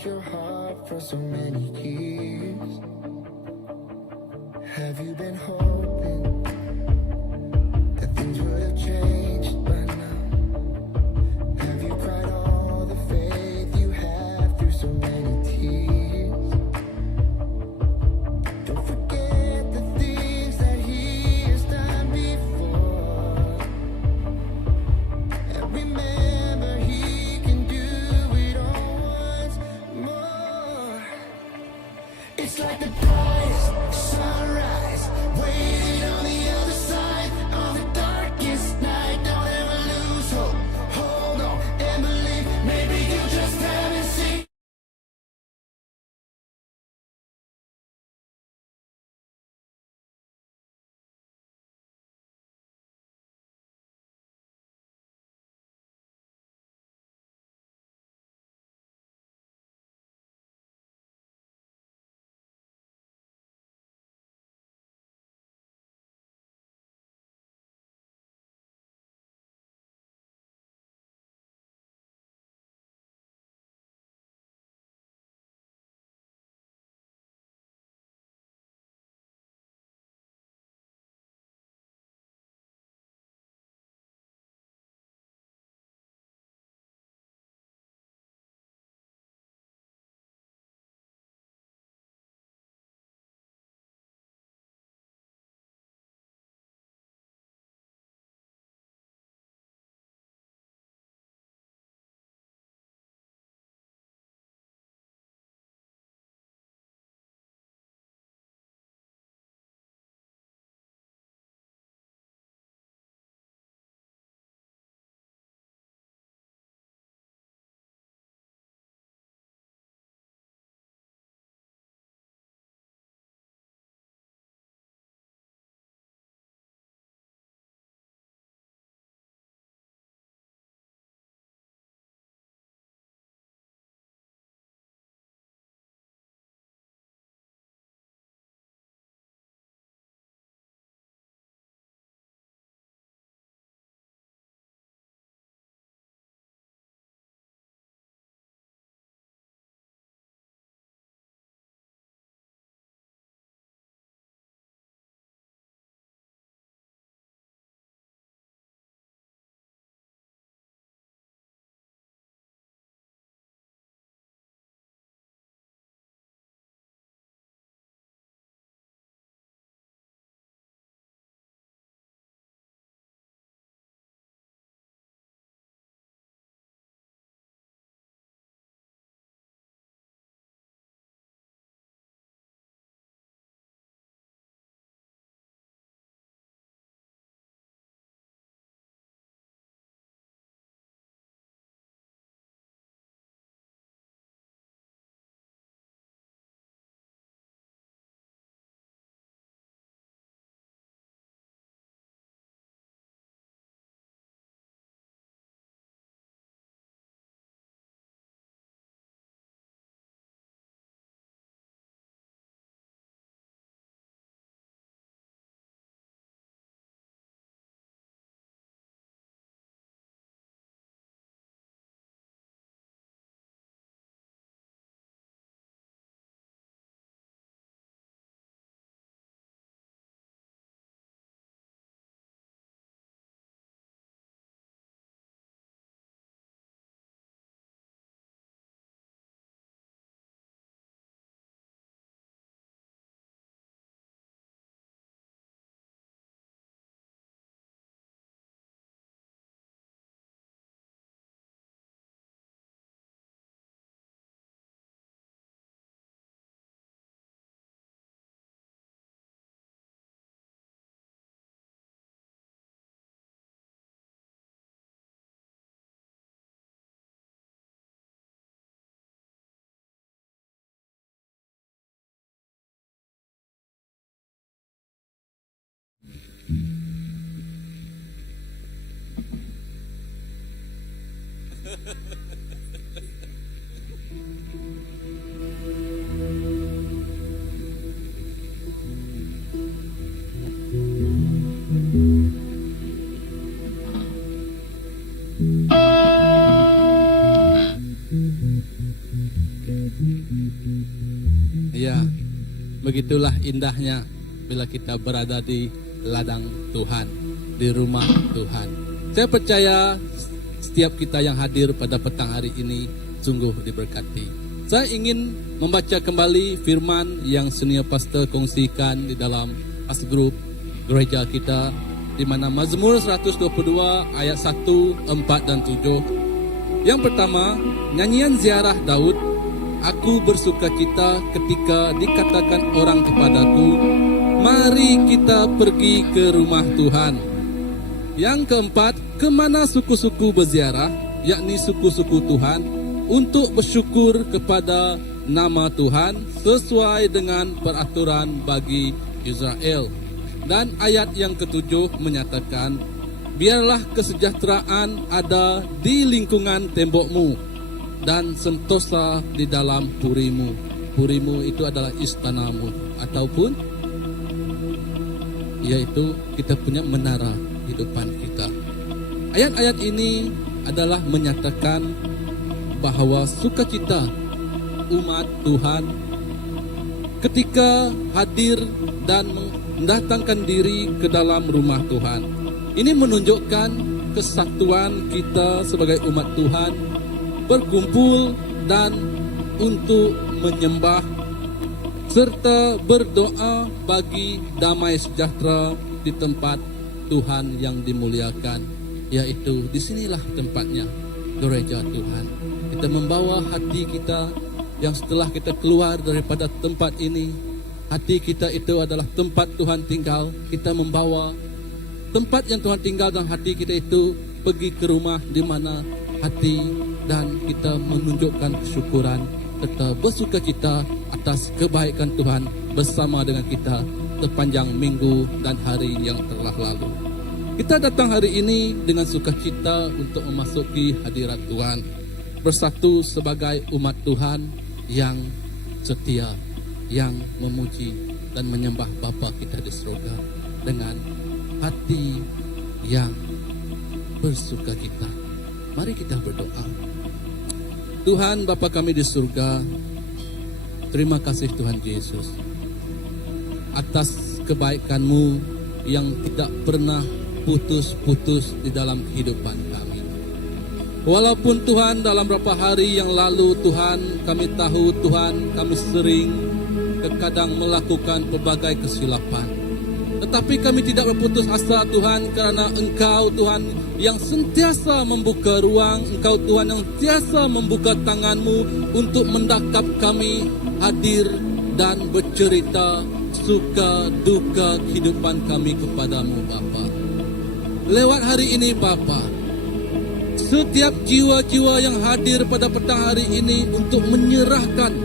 held your heart for so many years. Have you been hoping that things would have changed by now? Have you cried all the faith you have through so many tears? Don't forget the things that he has done before, and remember he can do it all once more. It's like the brightest sunrise waiting on the other side of the darkest night. Don't ever lose hope. Hold on and believe. Maybe you just haven't seen. Begitulah indahnya bila kita berada di ladang Tuhan, di rumah Tuhan. Saya percaya setiap kita yang hadir pada petang hari ini sungguh diberkati. Saya ingin membaca kembali firman yang senior pastor kongsikan di dalam as group gereja kita, di mana Mazmur 122 ayat 1, 4 dan 7. Yang pertama, nyanyian ziarah Daud. Aku bersukacita ketika dikatakan orang kepadaku, mari kita pergi ke rumah Tuhan. Yang keempat, kemana suku-suku berziarah, yakni suku-suku Tuhan, untuk bersyukur kepada nama Tuhan sesuai dengan peraturan bagi Israel. Dan ayat yang ketujuh menyatakan, biarlah kesejahteraan ada di lingkungan tembokmu dan sentosa di dalam purimu. Purimu itu adalah istanamu, ataupun yaitu kita punya menara hidupan kita. Ayat-ayat ini adalah menyatakan bahwa sukacita umat Tuhan ketika hadir dan mendatangkan diri ke dalam rumah Tuhan. Ini menunjukkan kesatuan kita sebagai umat Tuhan, berkumpul dan untuk menyembah serta berdoa bagi damai sejahtera di tempat Tuhan yang dimuliakan, yaitu disinilah tempatnya gereja Tuhan. Kita membawa hati kita yang setelah kita keluar daripada tempat ini, hati kita itu adalah tempat Tuhan tinggal. Kita membawa tempat yang Tuhan tinggal dan hati kita itu pergi ke rumah di mana hati, dan kita menunjukkan kesyukuran serta bersukacita atas kebaikan Tuhan bersama dengan kita sepanjang minggu dan hari yang telah lalu. Kita datang hari ini dengan sukacita untuk memasuki hadirat Tuhan, bersatu sebagai umat Tuhan yang setia, yang memuji dan menyembah Bapa kita di surga dengan hati yang bersukacita. Mari kita berdoa. Tuhan Bapa kami di surga, terima kasih Tuhan Yesus atas kebaikan-Mu yang tidak pernah putus-putus di dalam kehidupan kami. Walaupun Tuhan dalam beberapa hari yang lalu Tuhan, kami tahu Tuhan kami sering terkadang melakukan berbagai kesilapan, tetapi kami tidak berputus asa Tuhan, karena Engkau Tuhan yang sentiasa membuka ruang, Engkau Tuhan yang sentiasa membuka tangan-Mu untuk mendakap kami hadir dan bercerita suka duka kehidupan kami kepadamu Bapa. Lewat hari ini Bapa, setiap jiwa-jiwa yang hadir pada petang hari ini untuk menyerahkan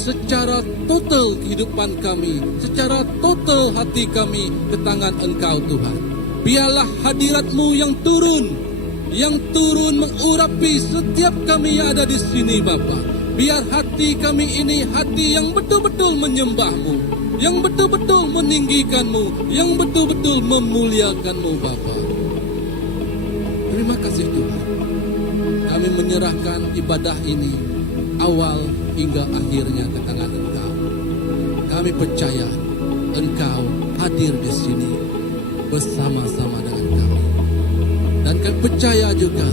secara total kehidupan kami, secara total hati kami ke tangan Engkau Tuhan. Biarlah hadirat-Mu yang turun mengurapi setiap kami yang ada di sini Bapa. Biar hati kami ini hati yang betul-betul menyembah-Mu, yang betul-betul meninggikan-Mu, yang betul-betul memuliakan-Mu Bapa. Terima kasih Tuhan. Kami menyerahkan ibadah ini awal hingga akhirnya ke tangan Engkau. Kami percaya Engkau hadir di sini bersama-sama dengan kami. Dan kami percaya juga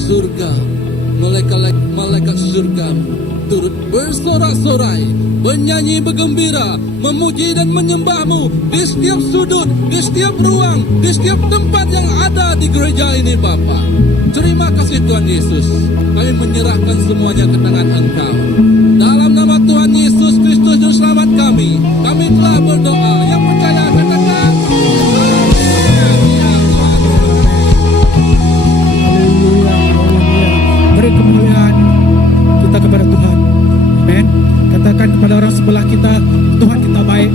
surga, malaikat surga turut bersorak-sorai, bernyanyi bergembira, memuji dan menyembah-Mu di setiap sudut, di setiap ruang, di setiap tempat yang ada di gereja ini Bapa. Terima kasih Tuhan Yesus. Kami menyerahkan semuanya ke tangan Engkau. Dalam nama Tuhan Yesus Kristus Juru Selamat kami telah berdoa. Yang percaya katakan beri kemuliaan kita kepada Tuhan. Amin. Katakan kepada orang sebelah kita, Tuhan kita baik.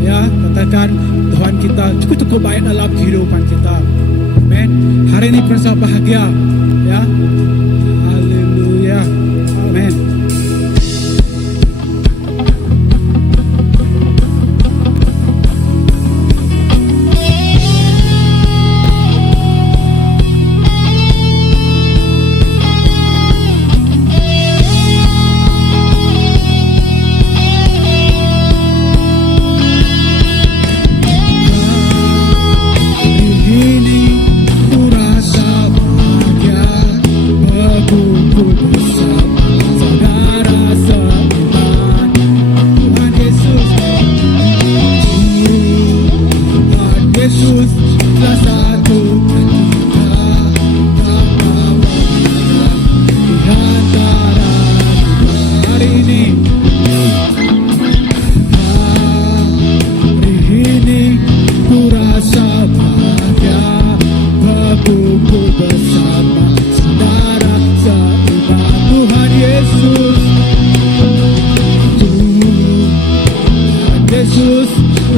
Ya, katakan Tuhan kita cukup baik dalam kehidupan kita. Amin. Hari ini perasa bahagia. Ya. Haleluya. Amin.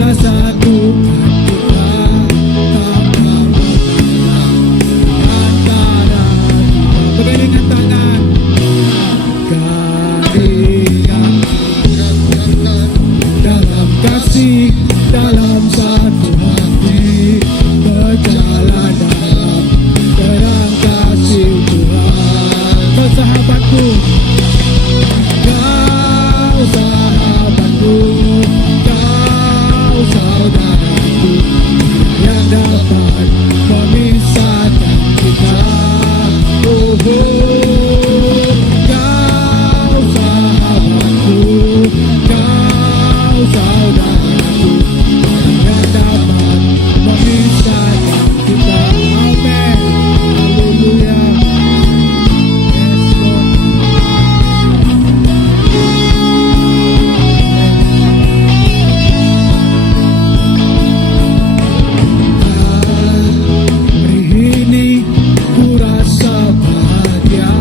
telah satukan kita tanpa antara kita. Bergandingan tangan, gandingan dalam kasih, dalam satu hati, berjalan dalam terang kasih Tuhan. Kau sahabatku, kau sahabatku, kau saudaraku, yang dapat memisahkan kita. Oh, kau sahabatku, kau saudaraku, yang dapat memisahkan kita. Amin. Haleluya. Yes, Lord. Hari ini ku rasa bahagia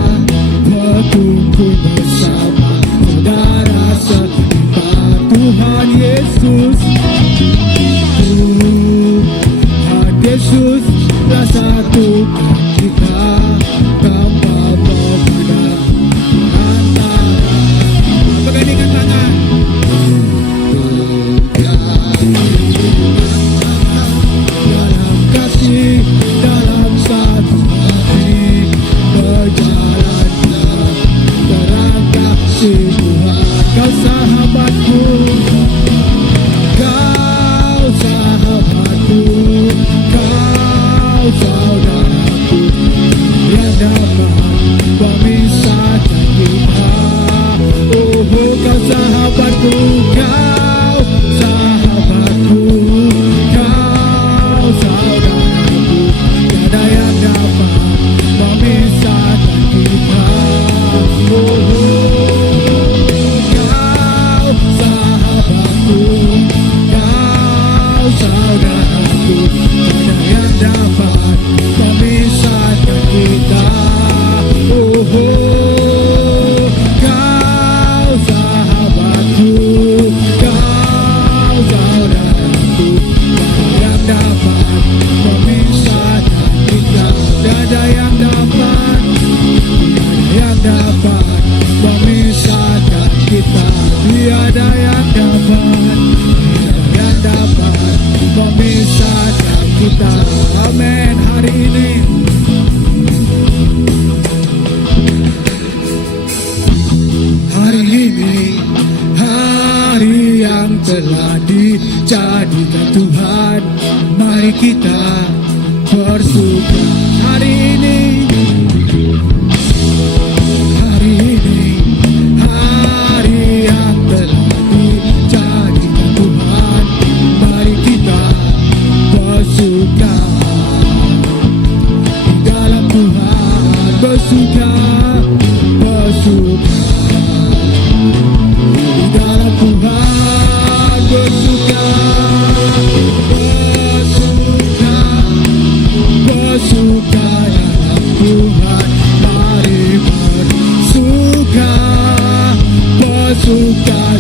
berkumpul bersama saudara seiman Tuhan Yesus. Tuhan Yesus telah satukan kita tanpa perbedaan antara. Bergandingan tangan. Dalam kasih, dalam satu hati, berjalan dalam terang kasih Tuhan. Kau sahabatku, kau sahabatku, kau saudaraku, yang dapat memisahkan kita. Oh, kau sahabatku, kau sahabatku, kau saudaraku, tiada yang dapat memisahkan kita. Oh, kau sahabatku, kau saudaraku, tiada yang dapat memisahkan kita. Oh, kau sahabatku, kau saudaraku, yang dapat memisahkan kita. Tiada yang dapat memisahkan kita. Tiada yang dapat memisahkan kita. Amin. Hari ini, hari yang telah dijadikan Tuhan, mari kita bersuka. Hari ini, hari yang telah dijadikan Tuhan, mari kita bersuka di dalam Tuhan. Bersuka di dalam Tuhan, bersuka dalam Tuhan. Mari bersuka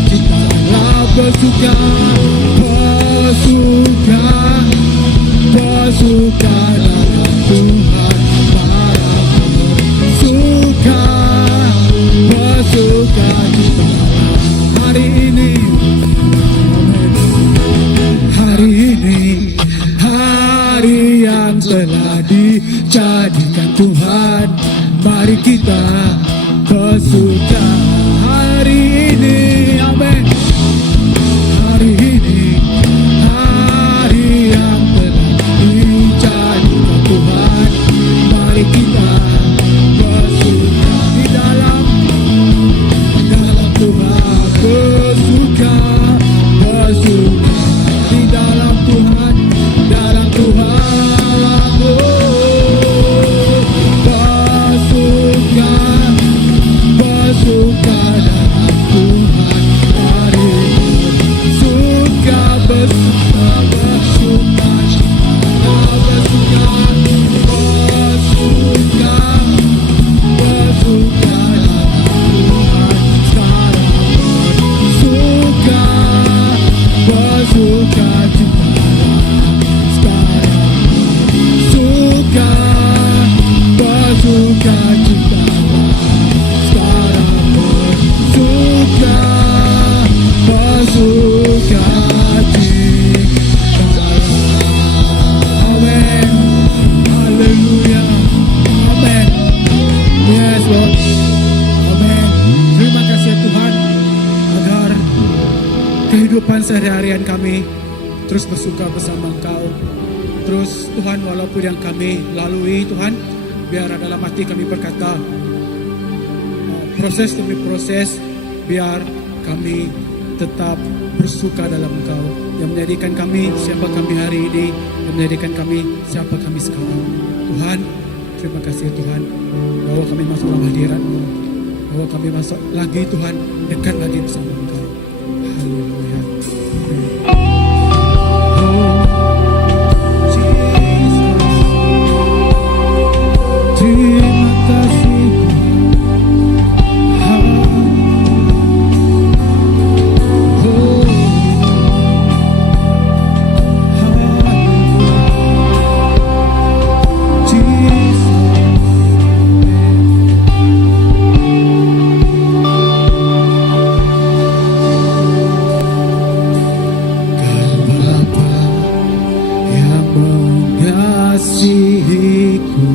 citalah, bersuka dalam Tuhan. Para bersuka citalah hari ini, hari yang telah dijadikan Tuhan, mari kita bersuka hari ini. Amin. Hari ini, hari yang telah dijadikan Tuhan, mari kita bersuka di dalam Tuhan. Bersuka di dalam Tuhan, dalam Tuhan. Oh, bersuka kehidupan sehari-harian kami terus bersuka bersama Engkau. Terus Tuhan, walaupun yang kami lalui Tuhan, biar dalam hati kami berkata, proses demi proses, biar kami tetap bersuka dalam Engkau yang menjadikan kami siapa kami hari ini, yang menjadikan kami siapa kami sekarang. Tuhan, terima kasih Tuhan, bahwa kami masuk dalam hadirat-Mu, bahwa kami masuk lagi Tuhan, dekat lagi bersama Engkau. Haleluya. Terima kasih. Mengasihiku,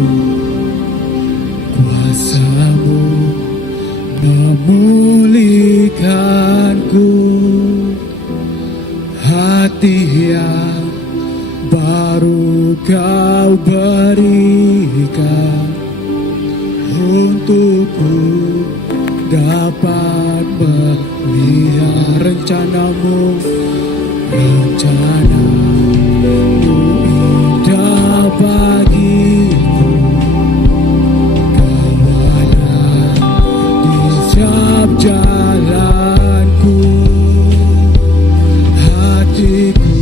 kuasa-Mu memulihkanku, hati yang baru Kau berikan untukku dapat melihat rencana-Mu, rencana-Mu indah bagiku, kawanan di setiap jalanku, hatiku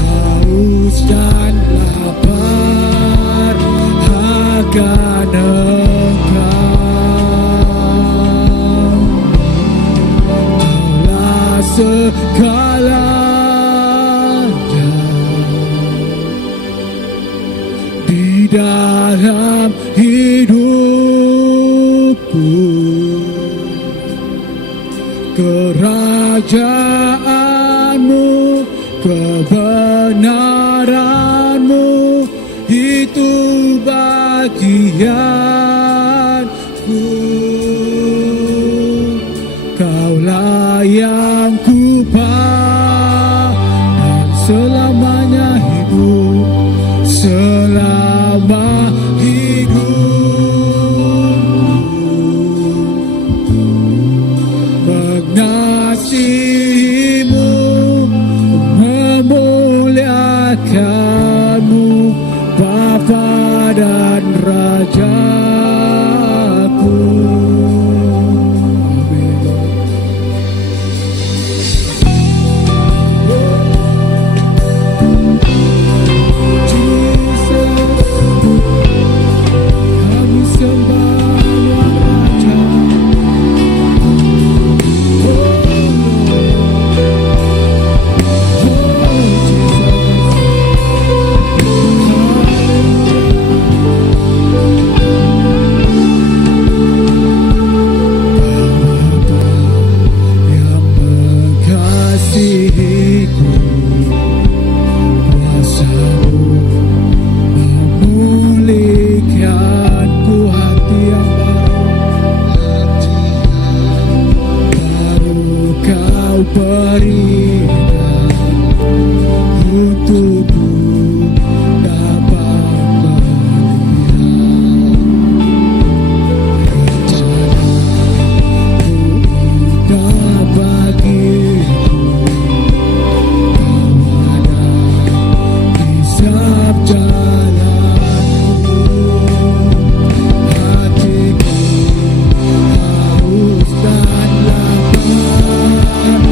haus dan lapar akan Engkau. Kaulah segalanya di dalam hidupku, kerajaan-Mu, kebenaran-Mu, itu bagianku. Kaulah yang kupandang selamanya hidup, selama mengasihimu, memuliakanmu, Bapa dan Rajaku. Amin. Jesus, kami sembah Tuhan Raja. Yang mengasihiku, kuasa-Mu memulihkanku, hati yang baru Kau berikan untukku dapat melihat rencana-Mu indah bagiku, kawanan di setiap jalanku, hatiku haus dan lapar akan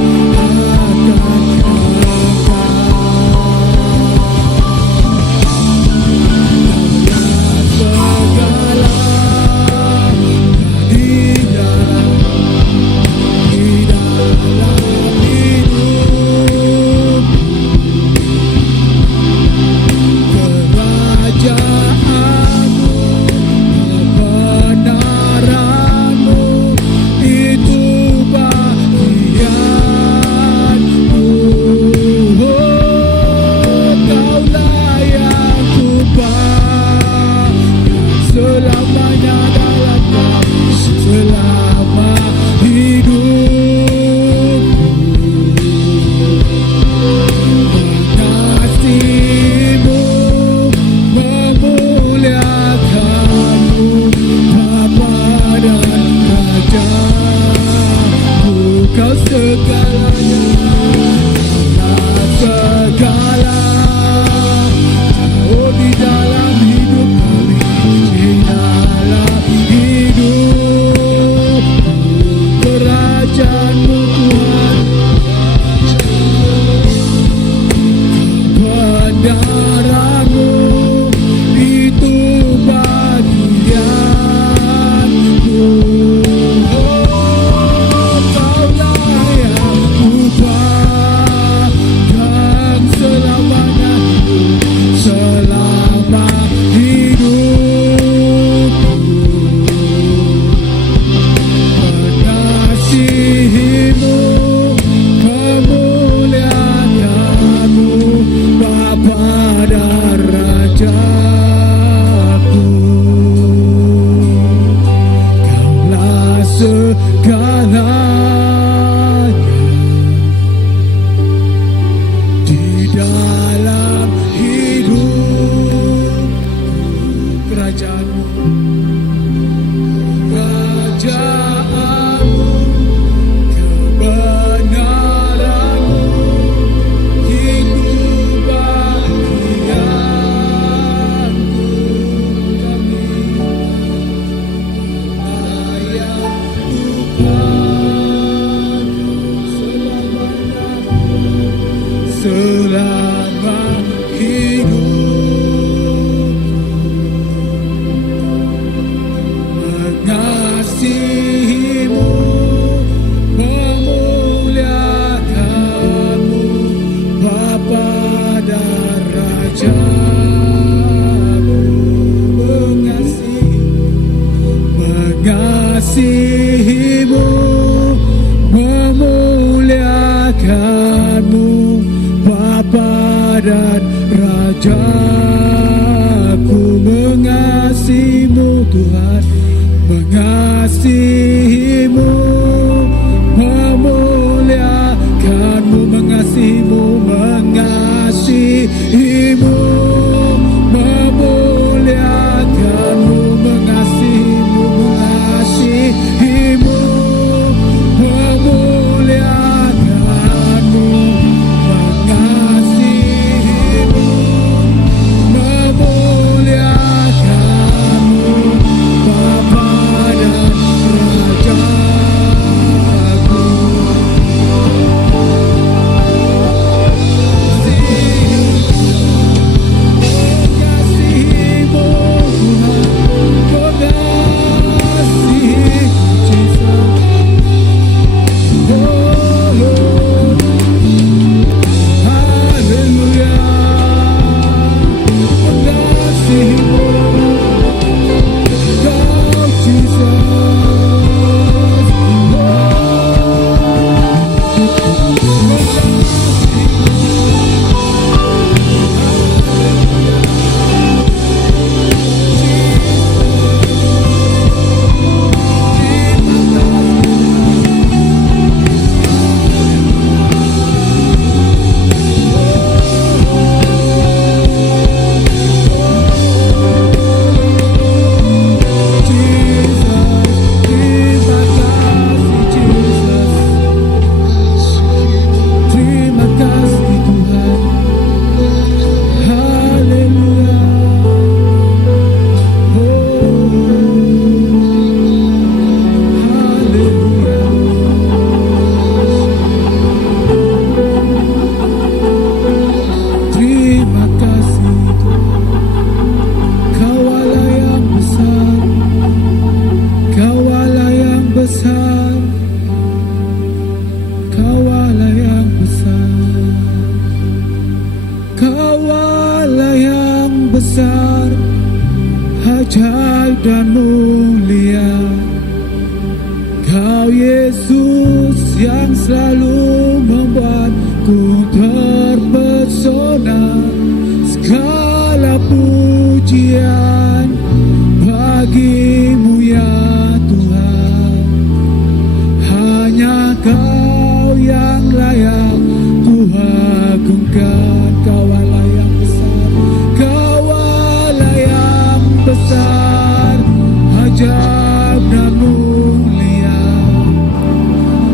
mengasihimu, memuliakanmu, Bapa dan Rajaku. Mengasihimu, memuliakanmu, Bapa dan Rajaku. Mengasihimu Tuhan, mengasihimu, memuliakanmu, mengasihimu, mengasihimu, memuliakanmu, mengasihimu, mengasihimu, memuliakanmu, mengasihimu, memuliakanmu, Bapa dan Rajaku. Mengasihimu, mengasihi Jesus. Oh, haleluya. Mengasihimu, Kau Jesus. Terima kasih Tuhan. Haleluya. Oh, haleluya. Terima kasih Tuhan. Kaulah yang besar, Kaulah yang besar, Kaulah yang besar, Kaulah yang besar, ajaib dan mulia. Kau Yesus yang selalu membuatku terpesona. Segala pujian bagimu ya Tuhan. Hanya Kau yang layak Tuagungkan. Kaulah yang besar, Kaulah yang besar, ajaib dan mulia.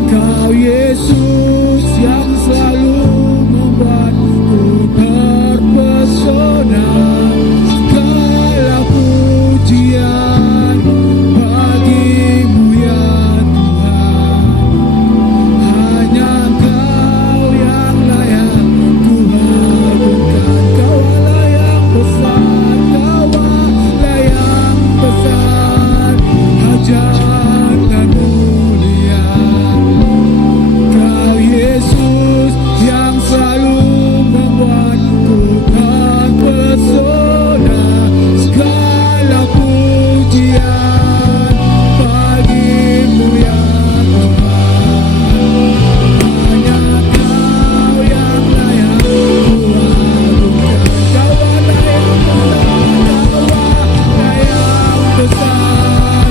Kau Yesus yang selalu membuatku terpesona. Segala pujian bagimu ya Tuhan. Hanya Kau yang layak Tuagungkan. Kaulah yang besar, Kaulah yang besar, ajaib dan mulia. Kau Yesus yang selalu membuatku terpesona. Segala pujian bagimu ya Tuhan. Hanya Kau yang layak Tuagungkan. Kaulah yang besar, Kaulah yang besar,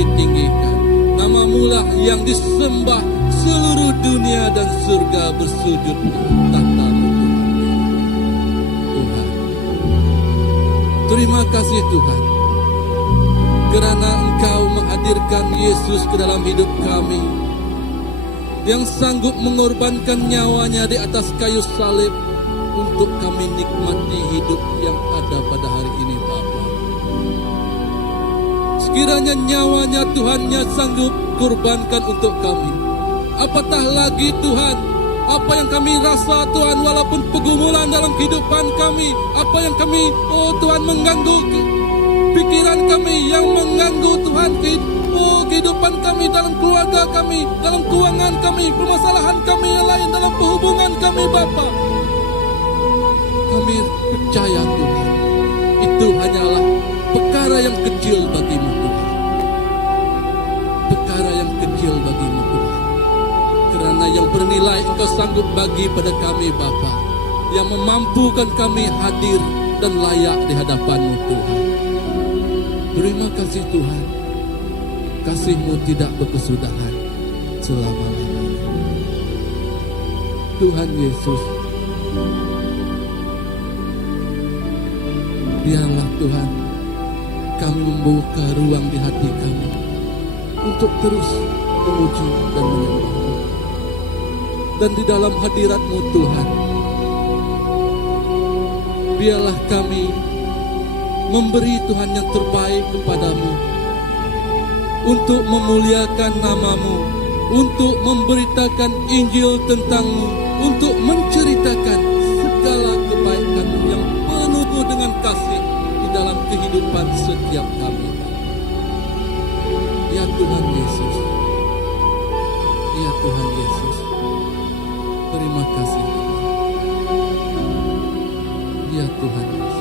ditinggikan. Namamu lah yang disembah, seluruh dunia dan surga bersujud tatamu Tuhan. Terima kasih Tuhan, kerana Engkau menghadirkan Yesus ke dalam hidup kami, yang sanggup mengorbankan nyawanya di atas kayu salib untuk kami nikmati hidup yang ada pada hari ini Bapa. Sekiranya nyawanya Tuhannya sanggup korbankan untuk kami, apatah lagi Tuhan, apa yang kami rasa Tuhan, walaupun pergumulan dalam kehidupan kami, apa yang kami, oh Tuhan, mengganggu pikiran kami, yang mengganggu Tuhan kehidupan kami, dalam keluarga kami, dalam keuangan kami, permasalahan kami yang lain, dalam perhubungan kami Bapa. Kami percaya Tuhan, itu hanyalah perkara yang kecil bagimu Tuhan. Perkara yang kecil bagimu Tuhan. Kerana yang bernilai Engkau sanggup bagi pada kami Bapa, yang memampukan kami hadir dan layak di hadapan-Mu Tuhan. Terima kasih Tuhan, kasih-Mu tidak berkesudahan selama-lamanya. Tuhan Yesus, biarlah Tuhan kami membuka ruang di hati kami untuk terus memuji dan menyembah-Mu. Dan di dalam hadirat-Mu Tuhan, biarlah kami memberi Tuhan yang terbaik kepadamu, untuk memuliakan nama-Mu, untuk memberitakan Injil tentang-Mu, untuk menceritakan segala kebaikan-Mu yang penuh dengan kasih di dalam kehidupan setiap kami. Ya Tuhan Yesus, ya Tuhan Yesus, terima kasih Tuhan. Ya Tuhan Yesus.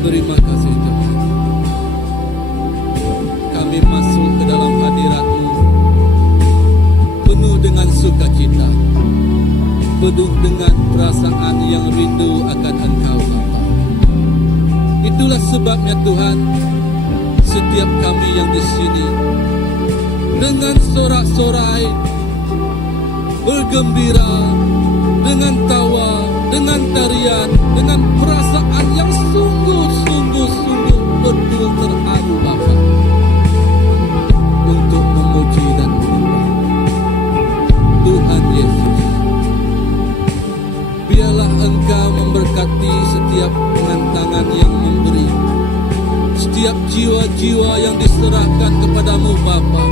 Terima kasih Tuhan, kami masuk ke dalam hadirat-Mu penuh dengan sukacita, penuh dengan perasaan yang rindu akan Engkau Bapa. Itulah sebabnya Tuhan, setiap kami yang di sini dengan sorak-sorai, bergembira, dengan tawa, dengan tarian, dengan perasaan yang sungguh-sungguh betul terharu Bapa, untuk memuji dan menyembah Tuhan Yesus. Biarlah Engkau memberkati setiap tangan yang memberi, setiap jiwa-jiwa yang diserahkan kepadamu Bapa.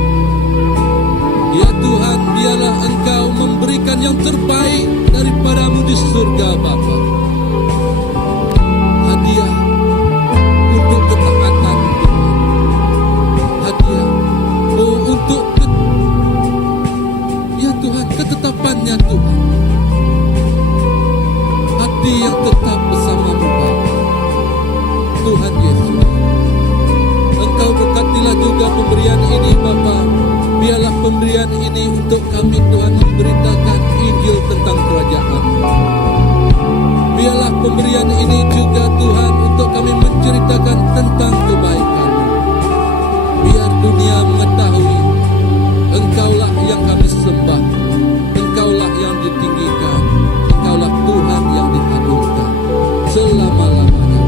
Ya Tuhan, biarlah Engkau memberikan yang terbaik daripadamu di surga Bapa. Hadiah untuk ketaatan Tuhan Yesus. Engkau berkatilah juga pemberian ini Bapa. Biarlah pemberian ini untuk kami Tuhan memberitakan Injil tentang kerajaan. Biarlah pemberian ini juga Tuhan untuk kami menceritakan tentang kebaikan. Biar dunia mengetahui Engkaulah yang kami sembah, Engkaulah yang ditinggikan, Engkaulah Tuhan yang diagungkan selama-lamanya.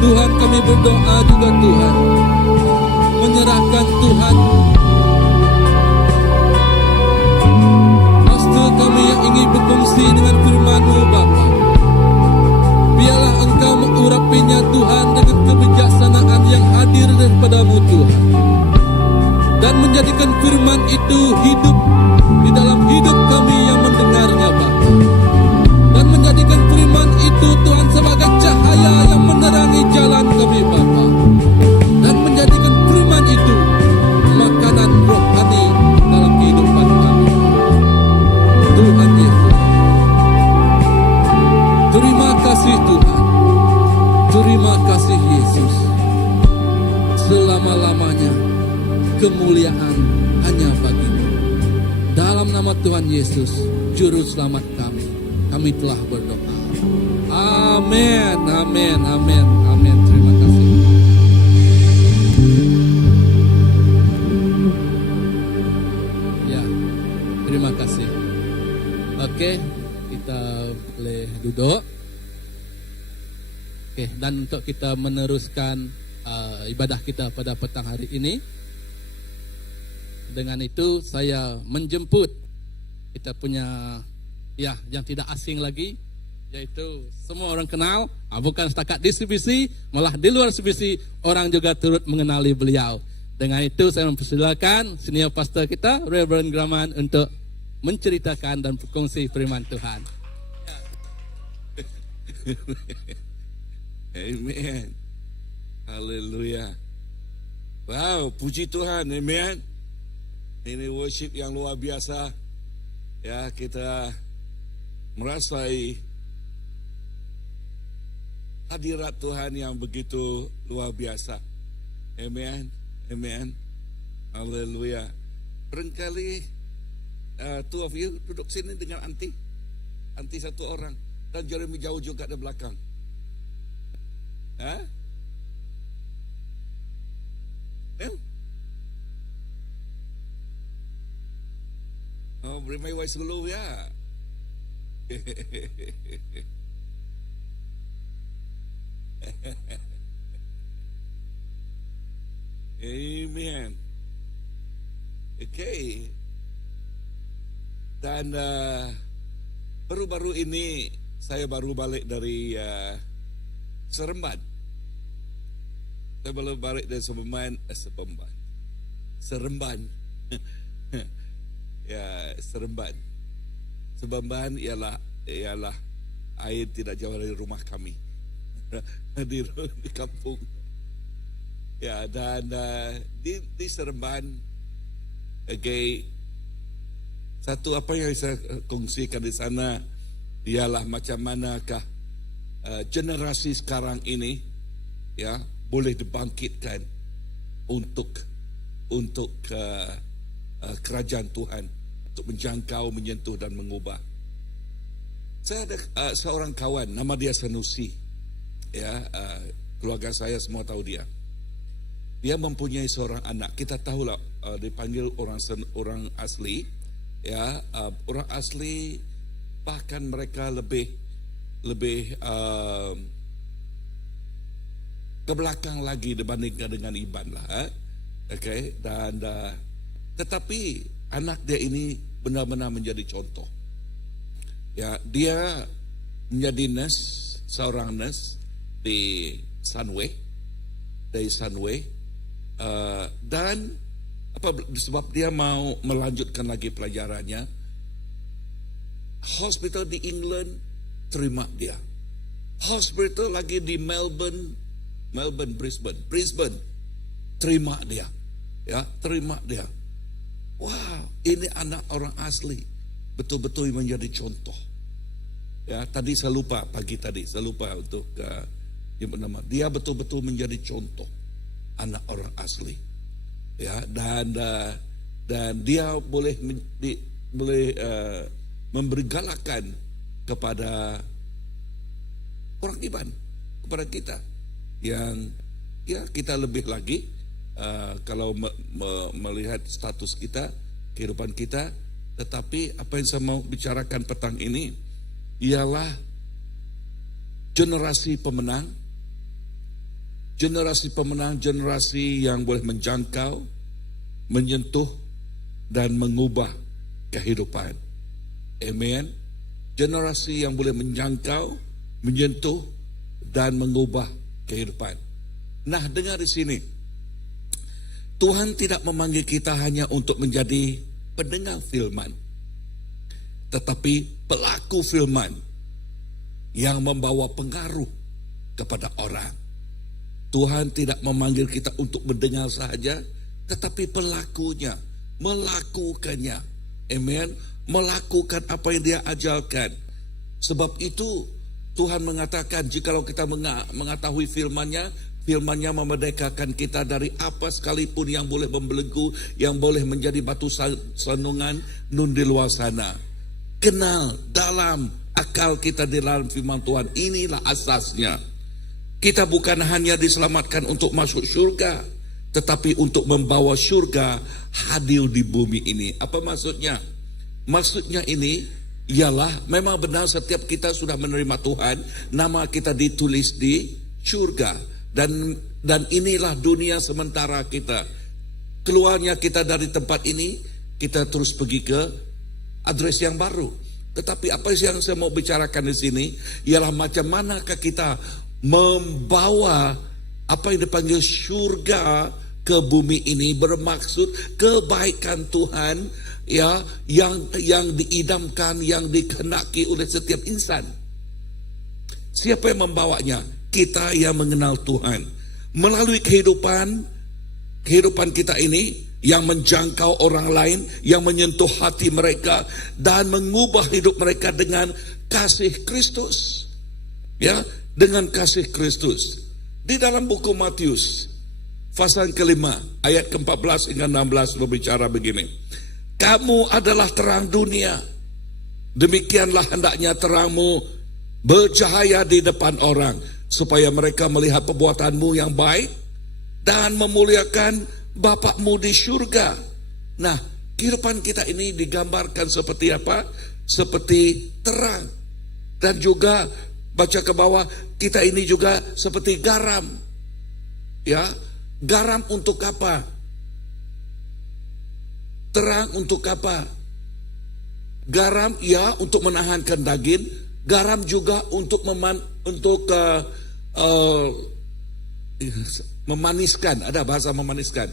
Tuhan, kami berdoa juga Tuhan, menyerahkan Tuhan pastor kami yang ingin berkongsi dengan firman-Mu Bapa. Biarlah Engkau mengurapinya Tuhan dengan kebijaksanaan yang hadir daripada-Mu Tuhan, dan menjadikan firman itu hidup di dalam hidup kami yang mendengarnya Bapa, dan menjadikan firman itu Tuhan sebagai cahaya yang menerangi jalan kami Bapa, dan menjadikan firman itu makanan rohani dalam kehidupan kami. Tuhan Yesus, terima kasih Tuhan, terima kasih Yesus. Selama-lamanya kemuliaan hanya bagi-Mu. Dalam nama Tuhan Yesus, Juru Selamat kami telah berdoa. Amin, amin, amin, amin. Terima kasih. Ya, terima kasih. Oke, kita boleh duduk. Oke, dan untuk kita meneruskan ibadah kita pada petang hari ini, dengan itu saya menjemput kita punya yang tidak asing lagi, yaitu semua orang kenal, bukan setakat di CBC, malah di luar CBC orang juga turut mengenali beliau. Dengan itu saya mempersilakan senior pastor kita Reverend Graman untuk menceritakan dan berkongsi firman Tuhan. Amen. Haleluya. Wow, puji Tuhan. Amen. Ini worship yang luar biasa. Ya, kita merasai hadirat Tuhan yang begitu luar biasa. Amen. Amen. Haleluya. Barangkali two of you duduk sini dengan anti satu orang, dan Jeremy jauh juga di belakang. Hah? Oh, beri my wife dulu ya. Amen. Okay. Dan baru-baru ini saya baru balik dari Seremban. Saya baru balik dari Seremban. Ya, Seremban. Seremban ialah air tidak jauh dari rumah kami. di kampung. Ya, dan di Seremban, satu apa yang saya kongsikan di sana ialah macam manakah generasi sekarang ini ya boleh dibangkitkan untuk kerajaan Tuhan, untuk menjangkau, menyentuh dan mengubah. Saya ada seorang kawan, nama dia Sanusi. Ya, keluarga saya semua tahu dia. Dia mempunyai seorang anak. Kita tahulah dipanggil orang asli. Ya, orang asli, bahkan mereka lebih ke belakang lagi dibandingkan dengan Iban lah. Okay, dan tetapi anak dia ini benar-benar menjadi contoh. Ya, dia menjadi seorang nurse di Sunway, dan sebab dia mau melanjutkan lagi pelajarannya, hospital di England terima dia, hospital lagi di Brisbane terima dia, ya, terima dia. Wow, ini anak orang asli, betul-betul menjadi contoh. Ya, tadi saya lupa pagi tadi, saya lupa untuk yang bernama. Dia betul-betul menjadi contoh anak orang asli. Ya, dan dia boleh memberi galakan kepada orang iman, kepada kita yang ya kita lebih lagi kalau melihat status kita, kehidupan kita. Tetapi apa yang saya mau bicarakan petang ini ialah generasi pemenang, generasi yang boleh menjangkau, menyentuh, dan mengubah kehidupan. Amen. Generasi yang boleh menjangkau, menyentuh, dan mengubah kehidupan. Nah, dengar di sini. Tuhan tidak memanggil kita hanya untuk menjadi pendengar firman, tetapi pelaku firman yang membawa pengaruh kepada orang. Tuhan tidak memanggil kita untuk mendengar saja, tetapi pelakunya, melakukannya. Amen. Melakukan apa yang dia ajarkan. Sebab itu Tuhan mengatakan jikalau kita mengetahui firman-Nya, firman-Nya memerdekakan kita dari apa sekalipun yang boleh membelenggu, yang boleh menjadi batu sandungan nun di luar sana. Kenal dalam akal kita di dalam firman Tuhan. Inilah asasnya. Kita bukan hanya diselamatkan untuk masuk surga, tetapi untuk membawa surga hadir di bumi ini. Apa maksudnya? Maksudnya ini ialah memang benar setiap kita sudah menerima Tuhan, nama kita ditulis di surga. Dan inilah dunia sementara kita. Keluarnya kita dari tempat ini, kita terus pergi ke address yang baru. Tetapi apa yang saya mau bicarakan di sini ialah macam manakah kita membawa apa yang dipanggil surga ke bumi ini, bermaksud kebaikan Tuhan ya yang diidamkan, yang dikehendaki oleh setiap insan. Siapa yang membawanya? Kita yang mengenal Tuhan. Melalui kehidupan kita ini yang menjangkau orang lain, yang menyentuh hati mereka dan mengubah hidup mereka dengan kasih Kristus. Ya, dengan kasih Kristus. Di dalam buku Matius pasal kelima ayat ke-14 hingga 16 berbicara begini. Kamu adalah terang dunia. Demikianlah hendaknya terangmu bercahaya di depan orang, supaya mereka melihat perbuatanmu yang baik dan memuliakan Bapakmu di surga. Nah, kehidupan kita ini digambarkan seperti apa? Seperti terang. Dan juga baca ke bawah, kita ini juga seperti garam. Ya, garam untuk apa? Terang untuk apa? Garam ya untuk menahankan daging, garam juga untuk memaniskan. Ada bahasa memaniskan.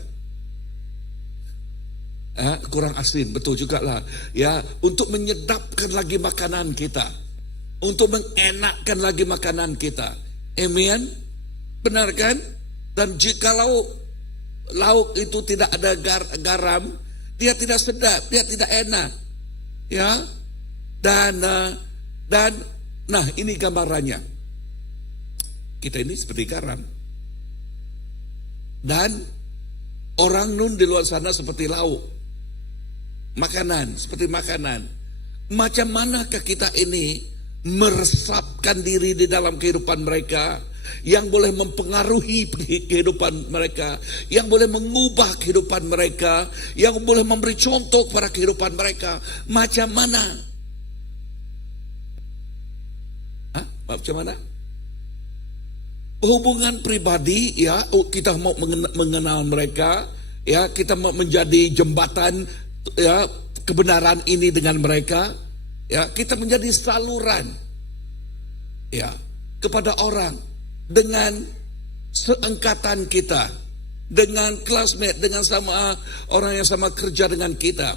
Kurang asin, betul juga lah. Ya, untuk menyedapkan lagi makanan kita, untuk mengenakkan lagi makanan kita. Amen. Benar kan? Dan jikalau lauk itu tidak ada garam, dia tidak sedap, dia tidak enak. Ya. Dan nah, ini gambarannya. Kita ini seperti garam. Dan orang nun di luar sana seperti lauk. Makanan, seperti makanan. Macam manakah kita ini meresapkan diri di dalam kehidupan mereka, yang boleh mempengaruhi kehidupan mereka, yang boleh mengubah kehidupan mereka, yang boleh memberi contoh kepada kehidupan mereka. Macam mana? Macam mana? Hubungan pribadi, ya, kita mau mengenal mereka, ya, kita mau menjadi jembatan, ya, kebenaran ini dengan mereka, ya, kita menjadi saluran, ya, kepada orang. Dengan seangkatan kita, dengan classmate, dengan sama orang yang sama kerja dengan kita.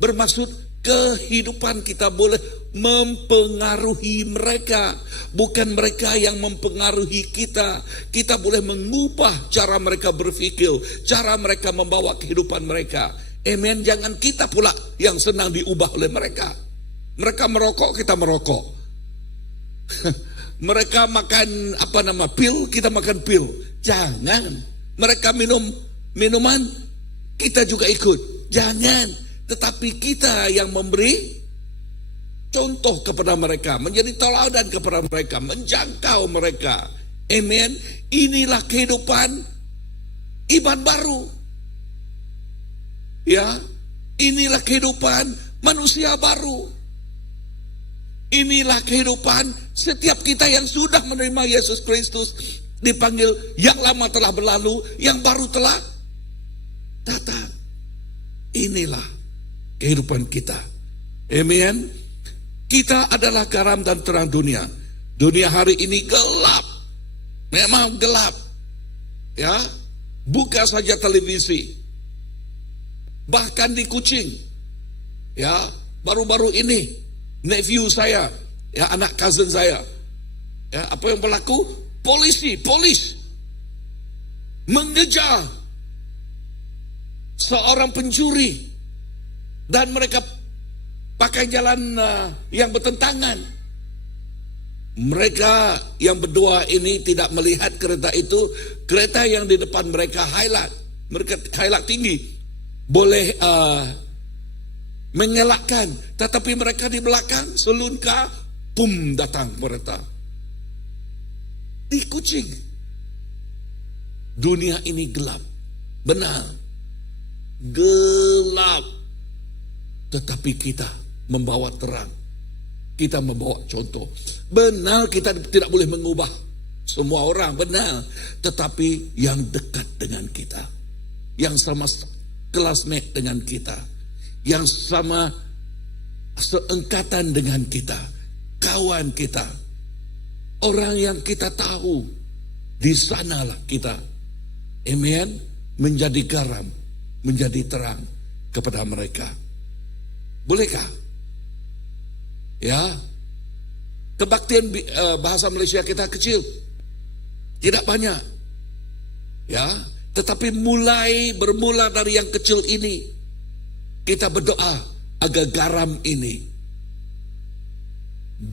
Bermaksud kehidupan kita boleh mempengaruhi mereka, bukan mereka yang mempengaruhi kita. Kita boleh mengubah cara mereka berpikir, cara mereka membawa kehidupan mereka. Amen. Jangan kita pula yang senang diubah oleh mereka. Mereka merokok, kita merokok. Mereka makan pil, kita makan pil. Jangan. Mereka minum minuman, kita juga ikut. Jangan. Tetapi kita yang memberi contoh kepada mereka, menjadi teladan kepada mereka, menjangkau mereka. Amen. Inilah kehidupan iman baru. Ya, inilah kehidupan manusia baru. Inilah kehidupan setiap kita yang sudah menerima Yesus Kristus. Dipanggil, yang lama telah berlalu, yang baru telah datang. Inilah kehidupan kita. Amen. Kita adalah garam dan terang dunia. Dunia hari ini gelap. Memang gelap. Ya, buka saja televisi. Bahkan di Kucing. Ya, baru-baru ini nephew saya, ya anak cousin saya, ya apa yang berlaku? Polis mengejar seorang pencuri dan mereka pakai jalan yang bertentangan. Mereka yang berdua ini tidak melihat kereta itu, kereta yang di depan mereka highlight, mereka highlight tinggi, boleh mengelakkan, tetapi mereka di belakang selunka, pum, datang kereta. Di Kucing. Dunia ini gelap. Benar. Gelap. Tetapi kita membawa terang. Kita membawa contoh. Benar, kita tidak boleh mengubah semua orang, benar. Tetapi yang dekat dengan kita, yang sama kelasmate dengan kita, yang sama seangkatan dengan kita, kawan kita, orang yang kita tahu, di sanalah kita, amen, menjadi garam, menjadi terang kepada mereka. Bolehkah? Ya, kebaktian bahasa Malaysia kita kecil, tidak banyak, ya, tetapi bermula dari yang kecil ini. Kita berdoa agar garam ini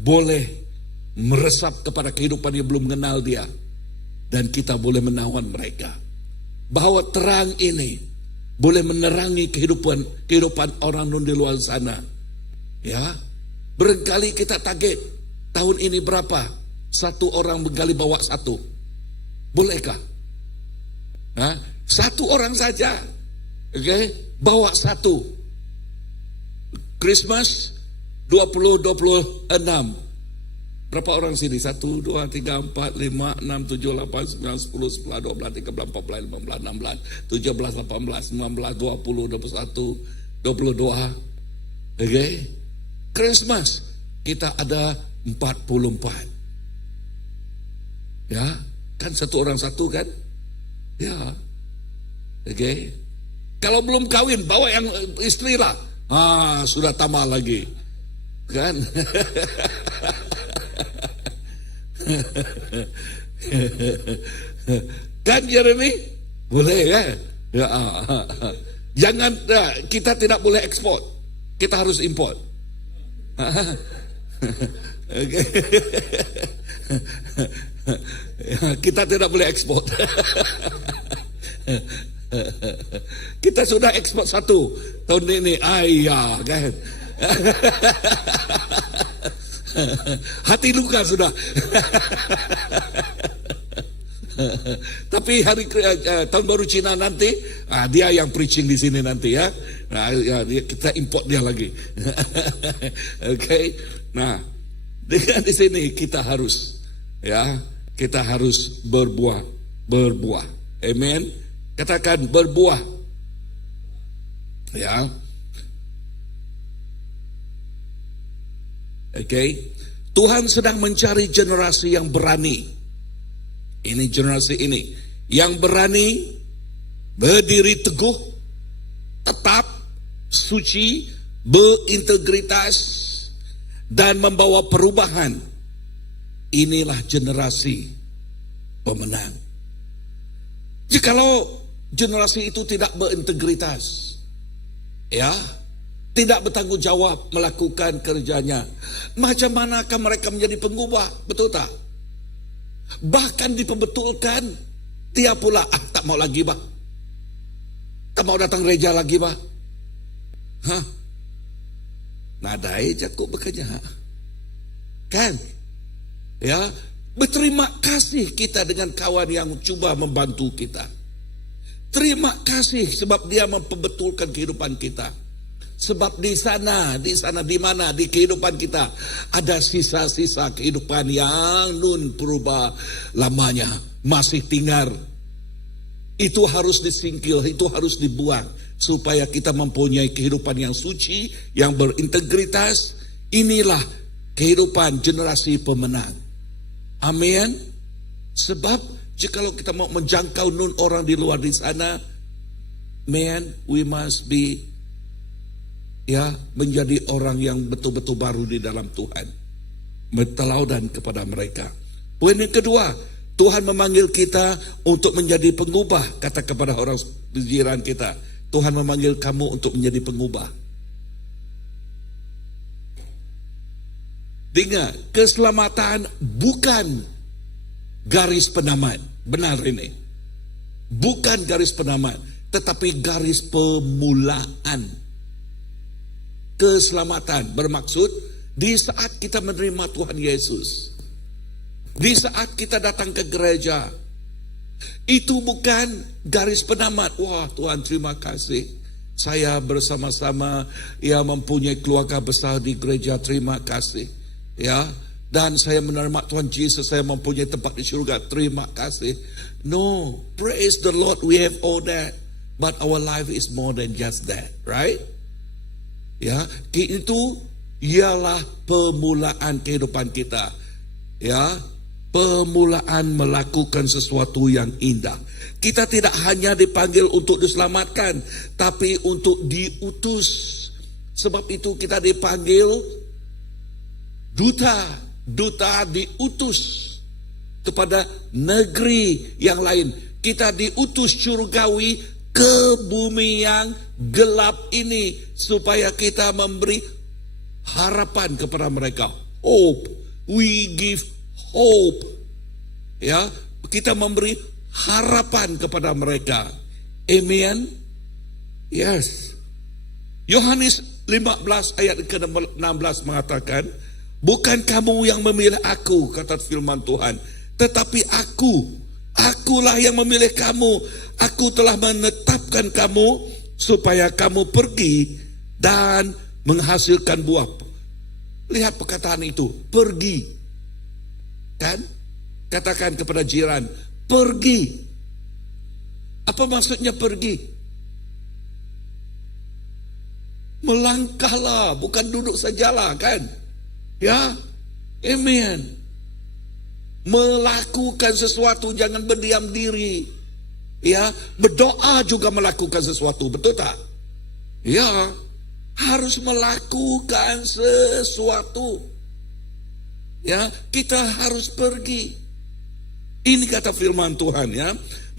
boleh meresap kepada kehidupan yang belum mengenal dia. Dan kita boleh menawan mereka. Bahwa terang ini boleh menerangi kehidupan orang non di luar sana. Ya, berkali kita target tahun ini berapa? Satu orang berkali bawa satu. Bolehkah? Nah, satu orang saja. Oke, bawa satu. Christmas 2026. Berapa orang sini? 1, 2, 3, 4, 5, 6, 7, 8, 9, 10, 11, 12, 13, 14, 15, 16, 17, 18, 19, 20, 21, 22. Oke. Christmas kita ada 44. Ya, kan satu orang satu kan? Ya. Oke. Kalau belum kawin, bawa yang istri lah. Sudah tambah lagi. Kan? Kan Jeremy? Boleh kan? Ya. Jangan, kita tidak boleh ekspor. Kita harus import. Kita tidak boleh ekspor. Kita sudah ekspor satu tahun ini, ayah kan. Hati luka sudah. Tapi hari tahun baru Cina nanti, dia yang preaching di sini nanti ya. Nah, kita import dia lagi. Oke. Nah, dengan di sini kita harus berbuah. Amen. Katakan berbuah. Ya. Oke. Tuhan sedang mencari generasi yang berani. Ini generasi ini yang berani berdiri teguh, tetap suci, berintegritas dan membawa perubahan. Inilah generasi pemenang. Jikalau generasi itu tidak berintegritas, ya, tidak bertanggung jawab melakukan kerjanya, macam manakah mereka menjadi pengubah? Betul tak? Bahkan diperbetulkan. Dia pula, tak mau lagi bah. Tak mau datang gereja lagi bah. Hah? Nadai Jakub bekerja. Kan? Ya, berterima kasih kita dengan kawan yang cuba membantu kita. Terima kasih sebab dia memperbetulkan kehidupan kita. Sebab di sana, di mana di kehidupan kita ada sisa-sisa kehidupan yang nun purba lamanya masih tinggal. Itu harus disingkil, itu harus dibuang supaya kita mempunyai kehidupan yang suci, yang berintegritas. Inilah kehidupan generasi pemenang. Amin. Sebab jikalau kita mau menjangkau nun orang di luar di sana, man, we must be menjadi orang yang betul-betul baru di dalam Tuhan. Bertelaudan kepada mereka. Poin yang kedua, Tuhan memanggil kita untuk menjadi pengubah. Kata kepada orang di jiran kita, Tuhan memanggil kamu untuk menjadi pengubah. Dengar, keselamatan bukan garis penamat. Benar ini. Bukan garis penamat, tetapi garis pemulaan. Keselamatan bermaksud di saat kita menerima Tuhan Yesus, di saat kita datang ke gereja, itu bukan garis penamat. Wah, Tuhan terima kasih, saya bersama-sama mempunyai keluarga besar di gereja, terima kasih. Dan saya menerima Tuhan Yesus, saya mempunyai tempat di surga, terima kasih. No, praise the Lord, we have all that, but our life is more than just that, right? Itu ialah pemulaan kehidupan kita. Pemulaan melakukan sesuatu yang indah. Kita tidak hanya dipanggil untuk diselamatkan, tapi untuk diutus. Sebab itu kita dipanggil duta diutus kepada negeri yang lain. Kita diutus surgawi ke bumi yang gelap ini supaya kita memberi harapan kepada mereka. Hope. We give hope. Kita memberi harapan kepada mereka. Amen. Yes. Yohanes 15 ayat ke-16 mengatakan, bukan kamu yang memilih aku, kata firman Tuhan, tetapi akulah yang memilih kamu. Aku telah menetapkan kamu supaya kamu pergi dan menghasilkan buah. Lihat perkataan itu, pergi. Kan? Katakan kepada jiran, pergi. Apa maksudnya pergi? Melangkahlah, bukan duduk sajalah, kan? Amen. Melakukan sesuatu, jangan berdiam diri. Berdoa juga melakukan sesuatu, betul tak? Harus melakukan sesuatu. Kita harus pergi. Ini kata firman Tuhan,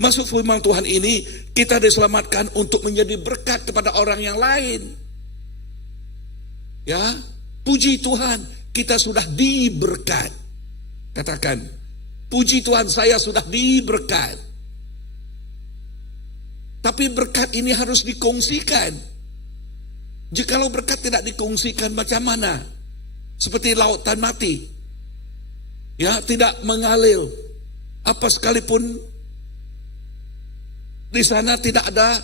Masuk firman Tuhan ini kita diselamatkan untuk menjadi berkat kepada orang yang lain. Puji Tuhan, kita sudah diberkat. Katakan, puji Tuhan, saya sudah diberkat. Tapi berkat ini harus dikongsikan. Jikalau berkat tidak dikongsikan, macam mana? Seperti lautan mati. Tidak mengalir. Apa sekalipun di sana tidak ada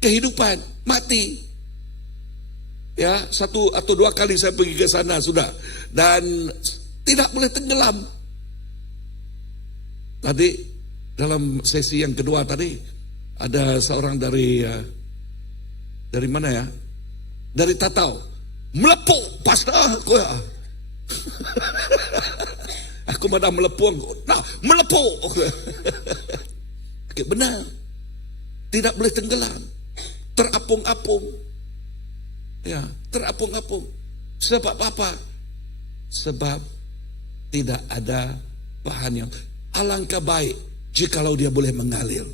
kehidupan, mati. Satu atau dua kali saya pergi ke sana sudah, dan tidak boleh tenggelam. Tadi dalam sesi yang kedua tadi ada seorang dari mana ya? Dari Tatau, melepuk pastor aku ya. Aku madah melepuk, melepuk. Benar, tidak boleh tenggelam, terapung-apung. Terapung-apung. Sebab apa? Sebab tidak ada bahan yang alangkah baik jikalau dia boleh mengalir.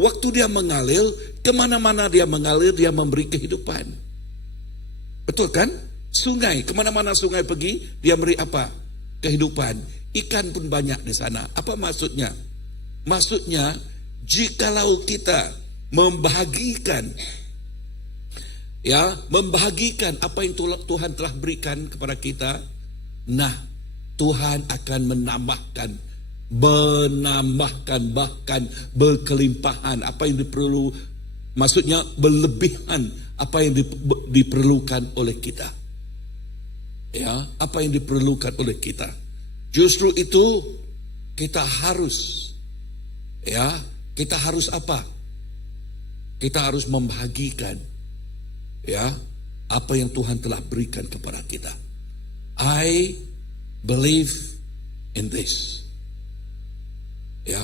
Waktu dia mengalir, kemana-mana dia mengalir, dia memberi kehidupan. Betul kan? Sungai, kemana-mana sungai pergi, dia beri apa? Kehidupan. ikan pun banyak di sana. Apa maksudnya? Maksudnya, jikalau kita membahagikan apa yang Tuhan telah berikan kepada kita, nah, Tuhan akan menambahkan, bahkan berkelimpahan apa yang diperlu, maksudnya berlebihan apa yang diperlukan oleh kita. Ya, apa yang diperlukan oleh kita. Justru itu kita harus apa? Kita harus membagikan apa yang Tuhan telah berikan kepada kita. I believe in this. Ya,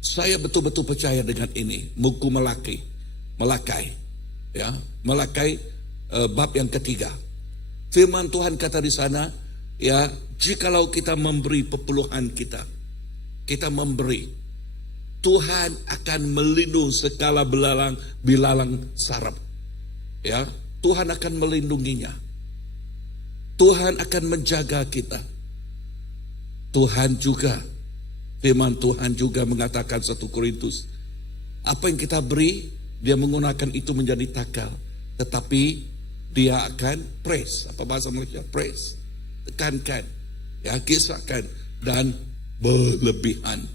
saya betul-betul percaya dengan ini. Buku Malakai, bab yang ketiga. Firman Tuhan kata di sana, ya, jikalau kita memberi perpuluhan kita memberi, Tuhan akan melindungi segala bilalang sarap. Ya, Tuhan akan melindunginya. Tuhan akan menjaga kita. Firman Tuhan juga mengatakan 1 Korintus, apa yang kita beri, dia menggunakan itu menjadi takal, tetapi dia akan praise. Apa bahasa Malaysia? Praise. Tekankan, ya, kisahkan, dan berlebihan.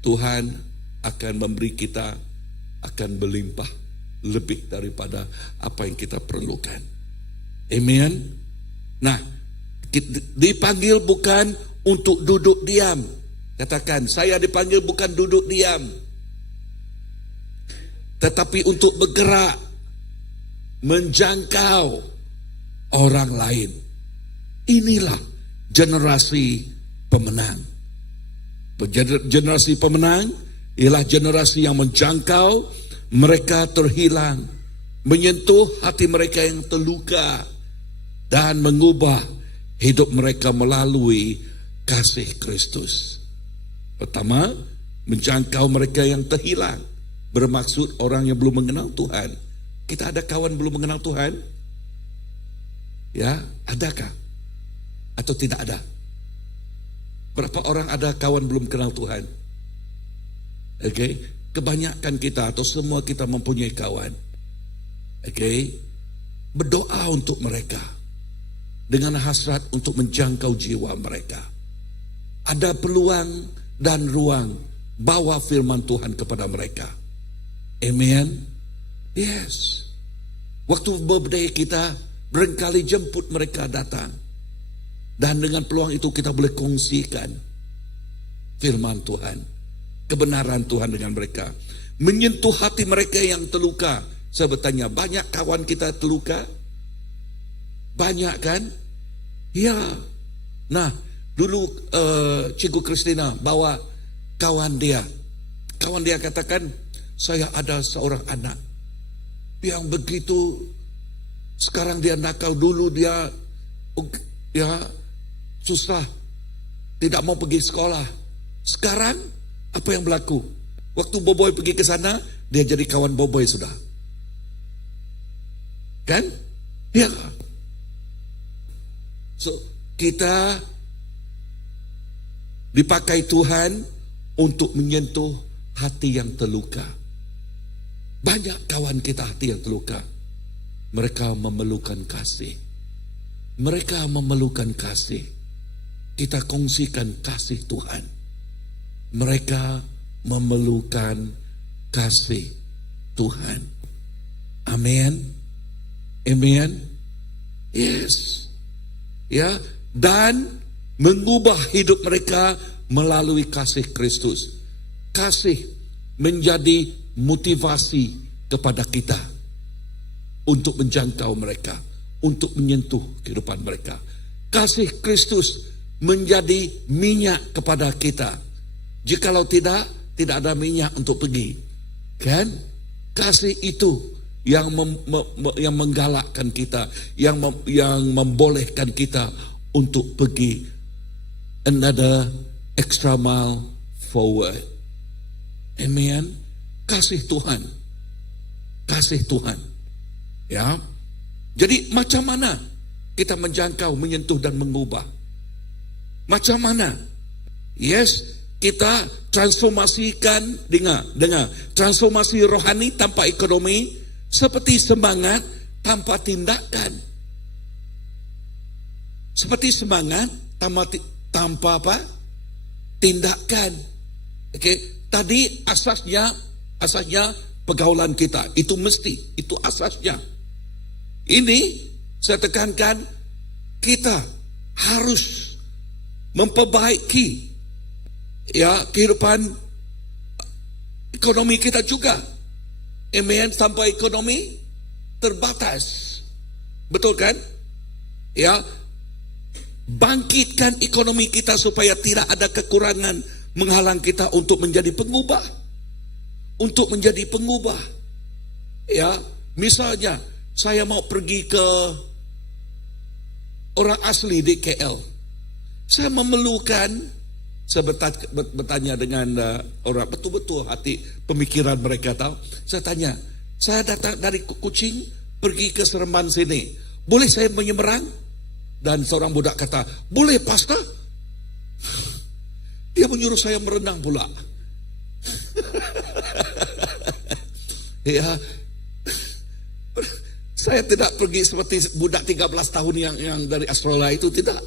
Tuhan akan memberi kita, akan berlimpah lebih daripada apa yang kita perlukan. Amen. Nah, dipanggil bukan untuk duduk diam. Katakan, saya dipanggil bukan duduk diam, tetapi untuk bergerak, menjangkau orang lain. Inilah generasi pemenang. Generasi pemenang ialah generasi yang menjangkau mereka terhilang, menyentuh hati mereka yang terluka, dan mengubah hidup mereka melalui kasih Kristus. Pertama, menjangkau mereka yang terhilang, bermaksud orang yang belum mengenal Tuhan. Kita ada kawan belum mengenal Tuhan? Ya, adakah? Atau tidak ada? Berapa orang ada kawan belum kenal Tuhan? Oke, kebanyakan kita atau semua kita mempunyai kawan. Oke, berdoa untuk mereka dengan hasrat untuk menjangkau jiwa mereka. Ada peluang dan ruang, bawa firman Tuhan kepada mereka. Amen. Yes. Waktu birthday kita, berkali jemput mereka datang. Dan dengan peluang itu kita boleh kongsikan firman Tuhan, kebenaran Tuhan dengan mereka. Menyentuh hati mereka yang terluka. Saya bertanya, banyak kawan kita terluka? Banyak kan? Ya. Nah, dulu Cikgu Kristina bawa kawan dia. Kawan dia katakan, saya ada seorang anak yang begitu, sekarang dia nakal, dulu dia susah, tidak mau pergi sekolah. Sekarang apa yang berlaku? Waktu Boboy pergi ke sana, dia jadi kawan Boboy sudah. Kan? Ya. So, kita dipakai Tuhan untuk menyentuh hati yang terluka. Banyak kawan kita hati yang terluka. Mereka memerlukan kasih. Mereka memerlukan kasih. Kita kongsikan kasih Tuhan. Mereka memerlukan kasih Tuhan. Amin. Amen. Yes. Ya, dan mengubah hidup mereka melalui kasih Kristus. Kasih menjadi motivasi kepada kita untuk menjangkau mereka, untuk menyentuh kehidupan mereka. Kasih Kristus menjadi minyak kepada kita. Jikalau tidak ada minyak untuk pergi. Kan? Kasih itu yang menggalakkan kita, yang membolehkan kita untuk pergi another extra mile forward. Amen. Kasih Tuhan. Kasih Tuhan. Ya. Jadi macam mana kita menjangkau, menyentuh dan mengubah? Macam mana? Yes, kita transformasikan dengan transformasi rohani tanpa ekonomi, seperti semangat tanpa tindakan. Seperti semangat tanpa apa? Tindakan. Okey, tadi asasnya pergaulan kita, itu mesti, itu asasnya. Ini saya tekankan, kita harus memperbaiki kehidupan ekonomi kita juga. Amen. Tanpa ekonomi terbatas, betul kan? Ya, bangkitkan ekonomi kita supaya tidak ada kekurangan menghalang kita untuk menjadi pengubah. Untuk menjadi pengubah. Ya, misalnya saya mau pergi ke orang asli di KL. Saya memerlukan, saya bertanya dengan orang betul-betul hati pemikiran mereka tahu. Saya tanya, saya datang dari Kuching pergi ke Seremban sini, boleh saya menyeberang? Dan seorang budak kata, boleh pastor. Dia menyuruh saya merenang pula. Ya, saya tidak pergi seperti budak 13 tahun yang dari Australia itu, tidak.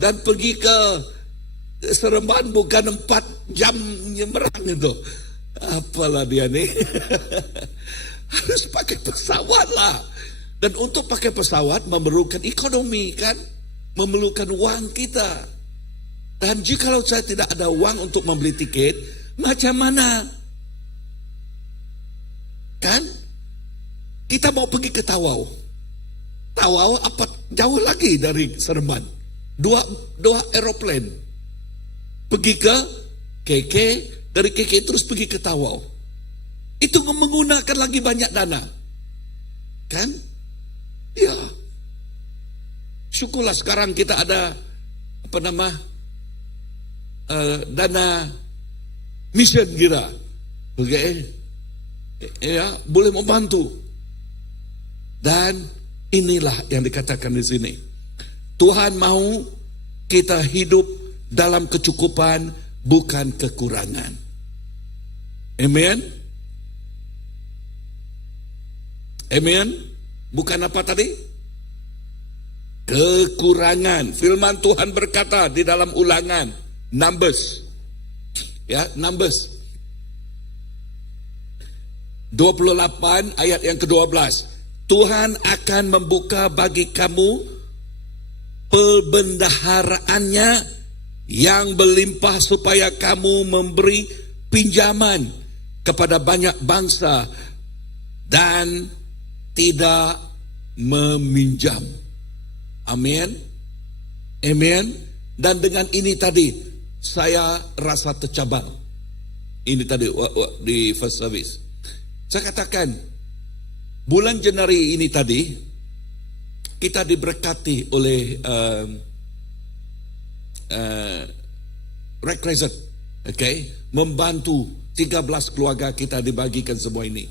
Dan pergi ke Seremban bukan 4 jam menyeberang itu. Apalah dia nih. Harus pakai pesawat lah. Dan untuk pakai pesawat memerlukan ekonomi kan, memerlukan uang kita. Dan jikalau saya tidak ada uang untuk membeli tiket, macam mana? Kan? Kita mau pergi ke Tawau. Tawau apa jauh lagi dari Seremban. Dua aeroplane. Pergi ke KK, dari KK terus pergi ke Tawau. Itu menggunakan lagi banyak dana. Kan? Ya. Syukurlah sekarang kita ada dana mission kira. Okay? Ya, boleh membantu. Dan inilah yang dikatakan di sini. Tuhan mau kita hidup dalam kecukupan, bukan kekurangan. Amen. Amen. Bukan apa tadi? Kekurangan. Firman Tuhan berkata di dalam Ulangan, Numbers. Ya, Numbers 28 ayat yang ke-12. Tuhan akan membuka bagi kamu perbendaharaannya yang berlimpah supaya kamu memberi pinjaman kepada banyak bangsa dan tidak meminjam. Amin. Amin. Dan dengan ini tadi saya rasa tercabar. Ini tadi di first service. Saya katakan bulan Januari ini tadi kita diberkati oleh Red Crescent, okay? Membantu 13 keluarga kita dibagikan semua ini.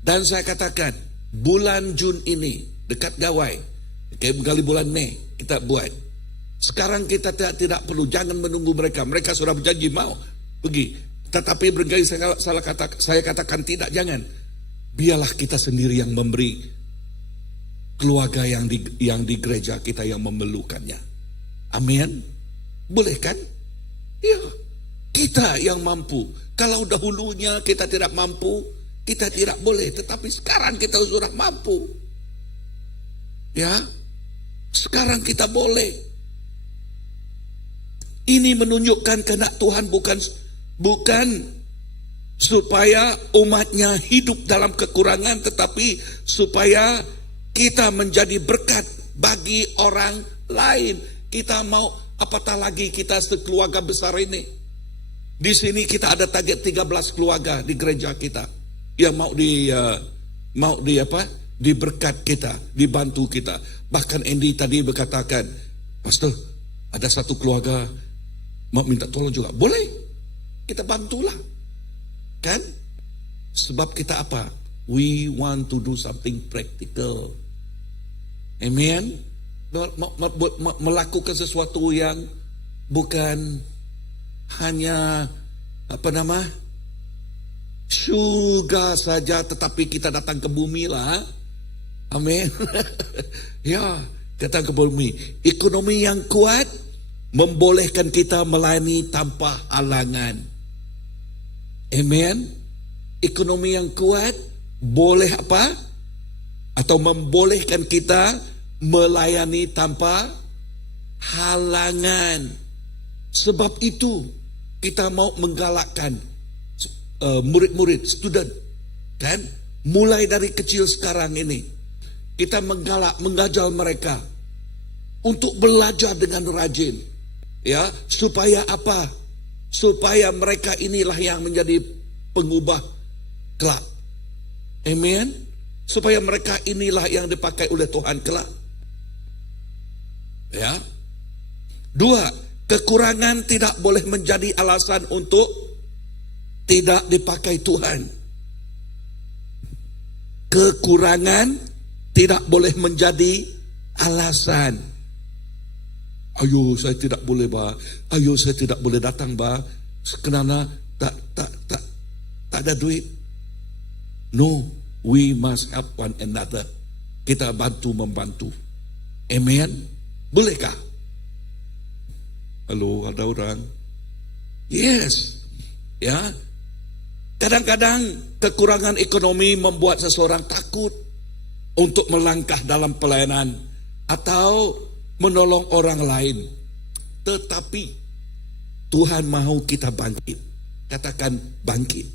Dan saya katakan bulan Jun ini dekat gawai, okay? Kali bulan Mei kita buat. Sekarang kita tidak perlu, jangan menunggu mereka. Mereka sudah berjanji mau pergi. Tetapi berkali saya katakan tidak, jangan. Biarlah kita sendiri yang memberi keluarga yang di gereja kita yang memerlukannya. Amin. Boleh kan? Ya. Kita yang mampu. Kalau dahulunya kita tidak mampu, kita tidak boleh. Tetapi sekarang kita sudah mampu. Ya. Sekarang kita boleh. Ini menunjukkan kehendak Tuhan bukan supaya umatnya hidup dalam kekurangan, tetapi supaya kita menjadi berkat bagi orang lain. Kita mau apatah lagi kita sekeluarga besar ini. Di sini kita ada target 13 keluarga di gereja kita yang mau diberkat kita, dibantu kita. Bahkan Andy tadi berkatakan, Pastor, ada satu keluarga mau minta tolong juga. Boleh, kita bantulah. Kan? Sebab kita apa? We want to do something practical. Amen. melakukan sesuatu yang bukan hanya surga saja, tetapi kita datang ke bumi lah. Amin. Ya, datang ke bumi. Ekonomi yang kuat membolehkan kita melayani tanpa halangan. Amin. Ekonomi yang kuat boleh apa? Atau membolehkan kita melayani tanpa halangan. Sebab itu kita mau menggalakkan murid-murid, student, kan? Mulai dari kecil sekarang ini kita mengajar mereka untuk belajar dengan rajin, ya, supaya apa? Supaya mereka inilah yang menjadi pengubah kelak. Amen. Supaya mereka inilah yang dipakai oleh Tuhan kelak. Ya. 2, kekurangan tidak boleh menjadi alasan untuk tidak dipakai Tuhan. Kekurangan tidak boleh menjadi alasan. Ayo saya tidak boleh ayo saya tidak boleh datang kerana tak ada duit. No, we must help one another. Kita membantu. Amen. Bolehkah? Halo, ada orang? Yes. Ya. Kadang-kadang kekurangan ekonomi membuat seseorang takut untuk melangkah dalam pelayanan atau menolong orang lain. Tetapi Tuhan mahu kita bangkit. Katakan bangkit.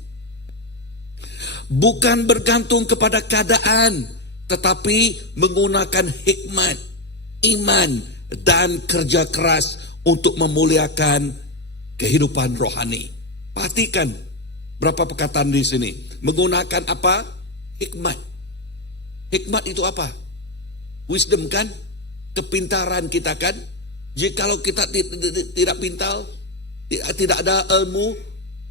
Bukan bergantung kepada keadaan, tetapi menggunakan hikmat, iman, dan kerja keras untuk memuliakan kehidupan rohani. Perhatikan berapa perkataan di sini. Menggunakan apa? Hikmat. Hikmat itu apa? Wisdom kan? Kepintaran kita kan? Jikalau kita tidak pintar, tidak ada ilmu,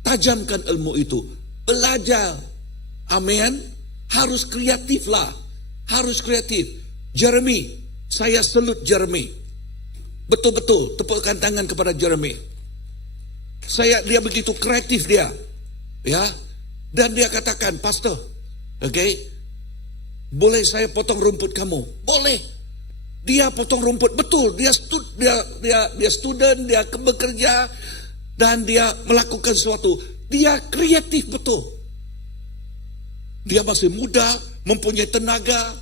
tajamkan ilmu itu. Belajar. Amin. Harus kreatif lah. Harus kreatif. Jeremy, saya salute Jeremy. Betul-betul tepukkan tangan kepada Jeremy. Dia begitu kreatif dia. Ya. Dan dia katakan, Pastor, okay, boleh saya potong rumput kamu? Boleh. Dia potong rumput, betul. Dia student, dia bekerja, dan dia melakukan sesuatu. Dia kreatif betul. Dia masih muda, mempunyai tenaga.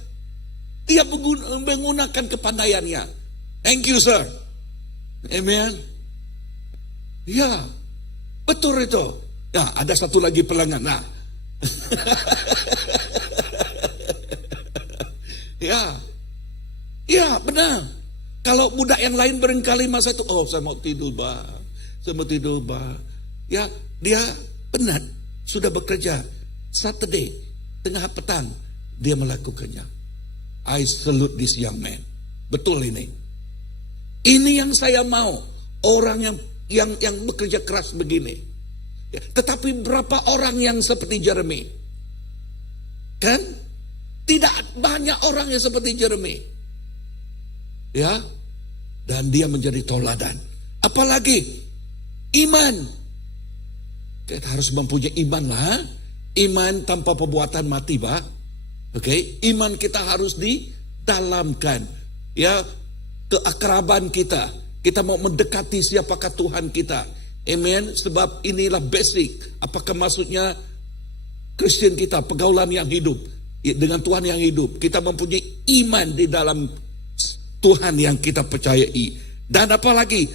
Dia menggunakan kepandaiannya. Thank you, sir. Amen. Ya, betul itu. Ya, ada satu lagi pelanggan. Nah. Ya, benar. Kalau budak yang lain barangkali masa itu, saya mau tidur, Ya, dia penat, sudah bekerja. Saturday, tengah petang, dia melakukannya. I salute this young man. Betul ini. Ini yang saya mau, orang yang bekerja keras begini. Ya, tetapi berapa orang yang seperti Jeremy? Kan? Tidak banyak orang yang seperti Jeremy. Ya, dan dia menjadi tauladan. Apalagi iman. Kita harus mempunyai iman lah. Iman tanpa perbuatan mati, Pak. Oke, iman kita harus didalamkan. Ya, keakraban kita. Kita mau mendekati siapakah Tuhan kita. Amen. Sebab inilah basic. Apakah maksudnya Kristen kita, pergaulan yang hidup dengan Tuhan yang hidup. Kita mempunyai iman di dalam Tuhan yang kita percayai. Dan apalagi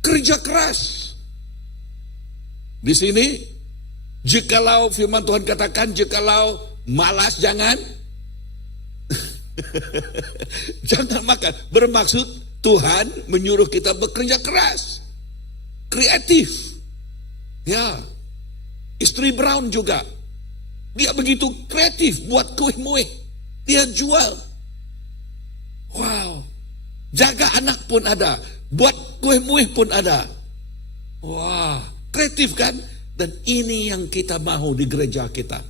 kerja keras. Di sini, jikalau firman Tuhan katakan, jikalau malas jangan jangan makan. Bermaksud Tuhan menyuruh kita bekerja keras, kreatif. Ya, istri Brown juga, dia begitu kreatif buat kue-mue, dia jual. Wow, jaga anak pun ada, buat kue-mue pun ada. Wah, kreatif kan? Dan ini yang kita mahu di gereja kita.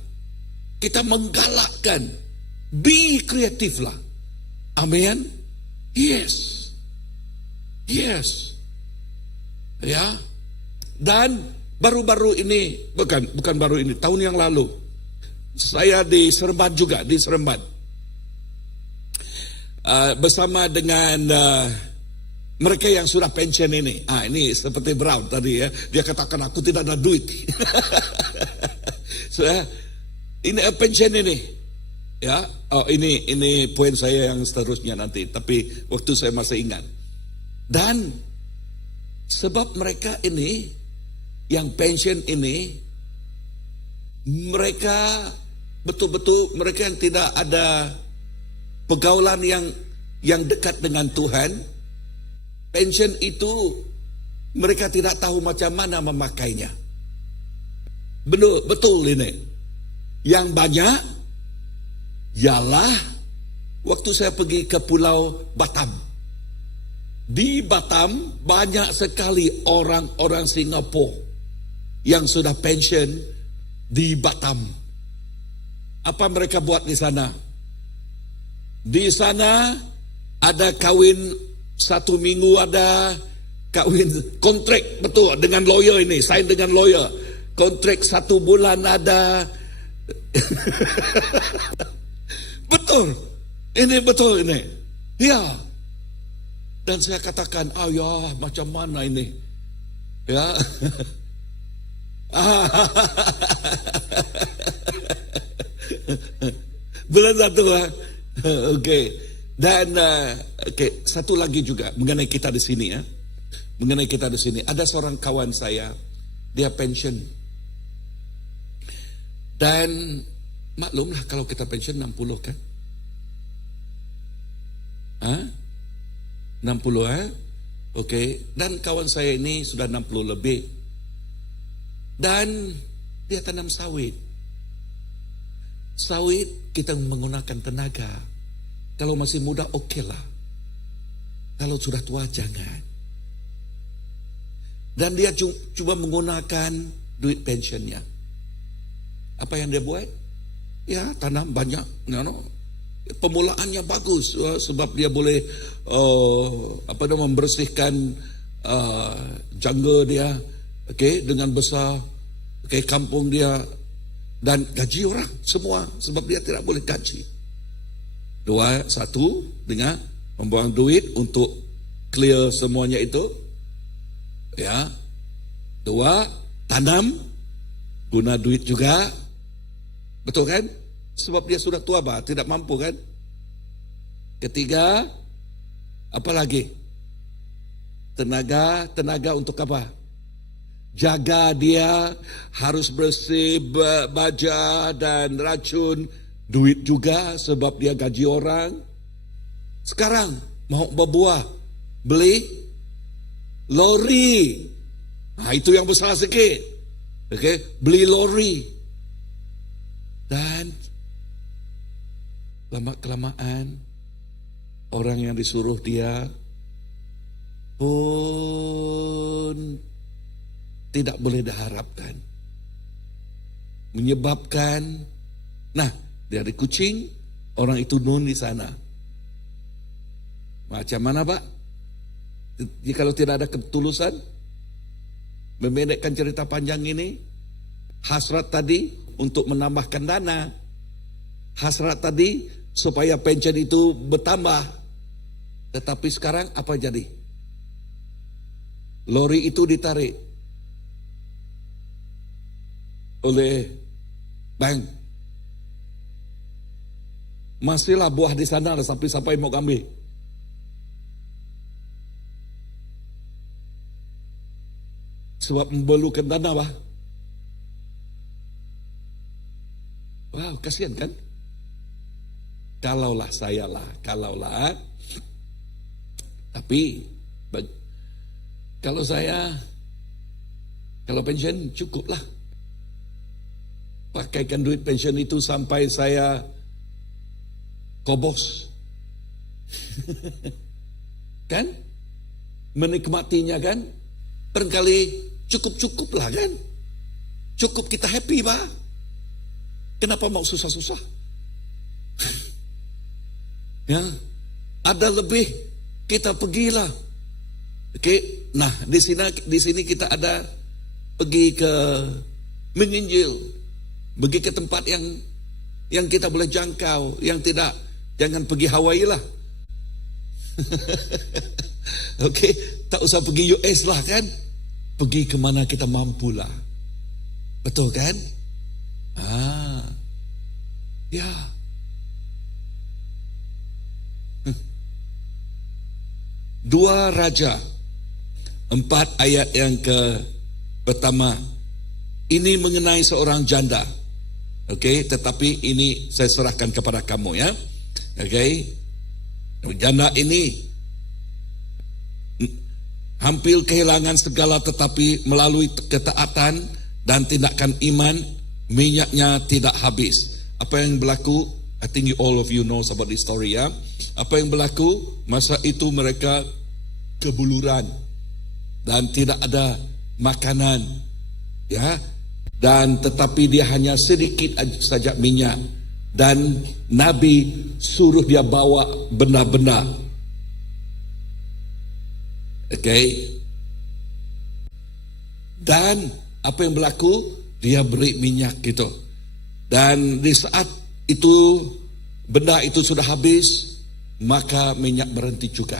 Kita menggalakkan, be kreatif lah. Amin. Yes. Yes. Ya. Dan baru-baru ini, bukan baru ini, tahun yang lalu, saya di Seremban juga, di Seremban. Bersama dengan mereka yang sudah pensiun ini. Ini seperti Brown tadi ya. Dia katakan aku tidak ada duit. So, ini pensiun ini. Ya, ini poin saya yang seterusnya nanti. Tapi waktu saya masih ingat. Dan sebab mereka ini, yang pensiun ini, mereka betul-betul mereka yang tidak ada pergaulan yang dekat dengan Tuhan. Pensiun itu mereka tidak tahu macam mana memakainya. Betul ini. Yang banyak ialah waktu saya pergi ke Pulau Batam. Di Batam banyak sekali orang-orang Singapura yang sudah pensiun di Batam. Apa mereka buat di sana? Di sana ada kawin 1 minggu, ada kawin kontrak betul dengan lawyer ini, sign dengan lawyer. Kontrak 1 bulan ada. Betul. Ini betul ini. Ya. Dan saya katakan, ya macam mana ini? Ya. Bulan 1. Okey. Dan satu lagi juga mengenai kita di sini ya. Mengenai kita di sini, ada seorang kawan saya, dia pensiun. Dan maklumlah kalau kita pensiun 60 kan? 60 Okey. Dan kawan saya ini sudah 60 lebih. Dan dia tanam sawit. Sawit kita menggunakan tenaga. Kalau masih muda okeylah. Kalau sudah tua jangan. Dan dia cuba menggunakan duit pensiunnya. Apa yang dia buat? Ya tanam banyak. Pemulaannya bagus sebab dia boleh membersihkan jangga dia, dengan besar, kampung dia, dan gaji orang semua sebab dia tidak boleh gaji. Satu dengan membuang duit untuk clear semuanya itu, ya. 2 tanam guna duit juga, betul kan? Sebab dia sudah tua tidak mampu kan. 3 apa lagi? Tenaga untuk apa? Jaga dia harus bersih baja dan racun. Duit juga sebab dia gaji orang. Sekarang mau berbuah, beli lori. Itu yang besar sikit. Beli lori. Dan lama-kelamaan orang yang disuruh dia pun tidak boleh diharapkan. Menyebabkan, dari Kuching, orang itu nun di sana. Macam mana Pak? Kalau tidak ada ketulusan, memendekkan cerita panjang ini, hasrat tadi untuk menambahkan dana, hasrat tadi supaya pensiun itu bertambah. Tetapi sekarang apa jadi? Lori itu ditarik oleh bank. Masihlah buah di sana, ada sampai mau ambil. Sebab memerlukan dana Wow, kasihan kan? Kalaulah. Tapi kalau pensiun cukuplah. Pakaikan duit pensiun itu sampai saya kobos. Kan? Menikmatinya kan? Barangkali cukup lah kan? Cukup kita happy Pak. Kenapa mau susah-susah? Ya, ada lebih kita pergilah. Okey, nah di sini kita ada pergi ke menginjil, pergi ke tempat yang kita boleh jangkau, yang tidak, jangan pergi Hawaii lah. Okey, tak usah pergi US lah kan, pergi ke mana kita mampu lah, betul kan? Ya. 2 Raja 4 ayat yang pertama. Ini mengenai seorang janda. Okey, tetapi ini saya serahkan kepada kamu ya. Okey. Janda ini hampir kehilangan segala, tetapi melalui ketaatan dan tindakan iman, minyaknya tidak habis. Apa yang berlaku? I think all of you knows about this story ya. Apa yang berlaku? Masa itu mereka kebuluran dan tidak ada makanan ya, dan tetapi dia hanya sedikit saja minyak, dan Nabi suruh dia bawa benda-benda. Okey, dan apa yang berlaku? Dia beri minyak gitu, dan di saat itu benda itu sudah habis, maka minyak berhenti juga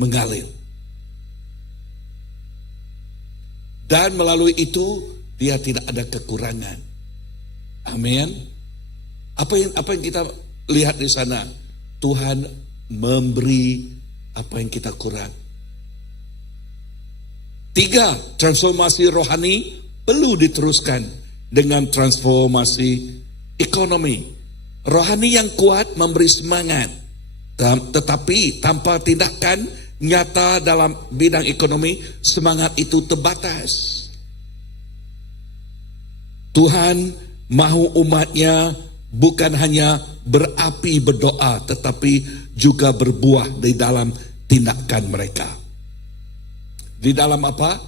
mengalir. Dan melalui itu dia tidak ada kekurangan. Amin. Apa yang kita lihat di sana? Tuhan memberi apa yang kita kurang. 3, transformasi rohani perlu diteruskan dengan transformasi ekonomi. Rohani yang kuat memberi semangat, tetapi tanpa tindakan nyata dalam bidang ekonomi, semangat itu terbatas. Tuhan mahu umatnya bukan hanya berapi berdoa, tetapi juga berbuah di dalam tindakan mereka. Di dalam apa?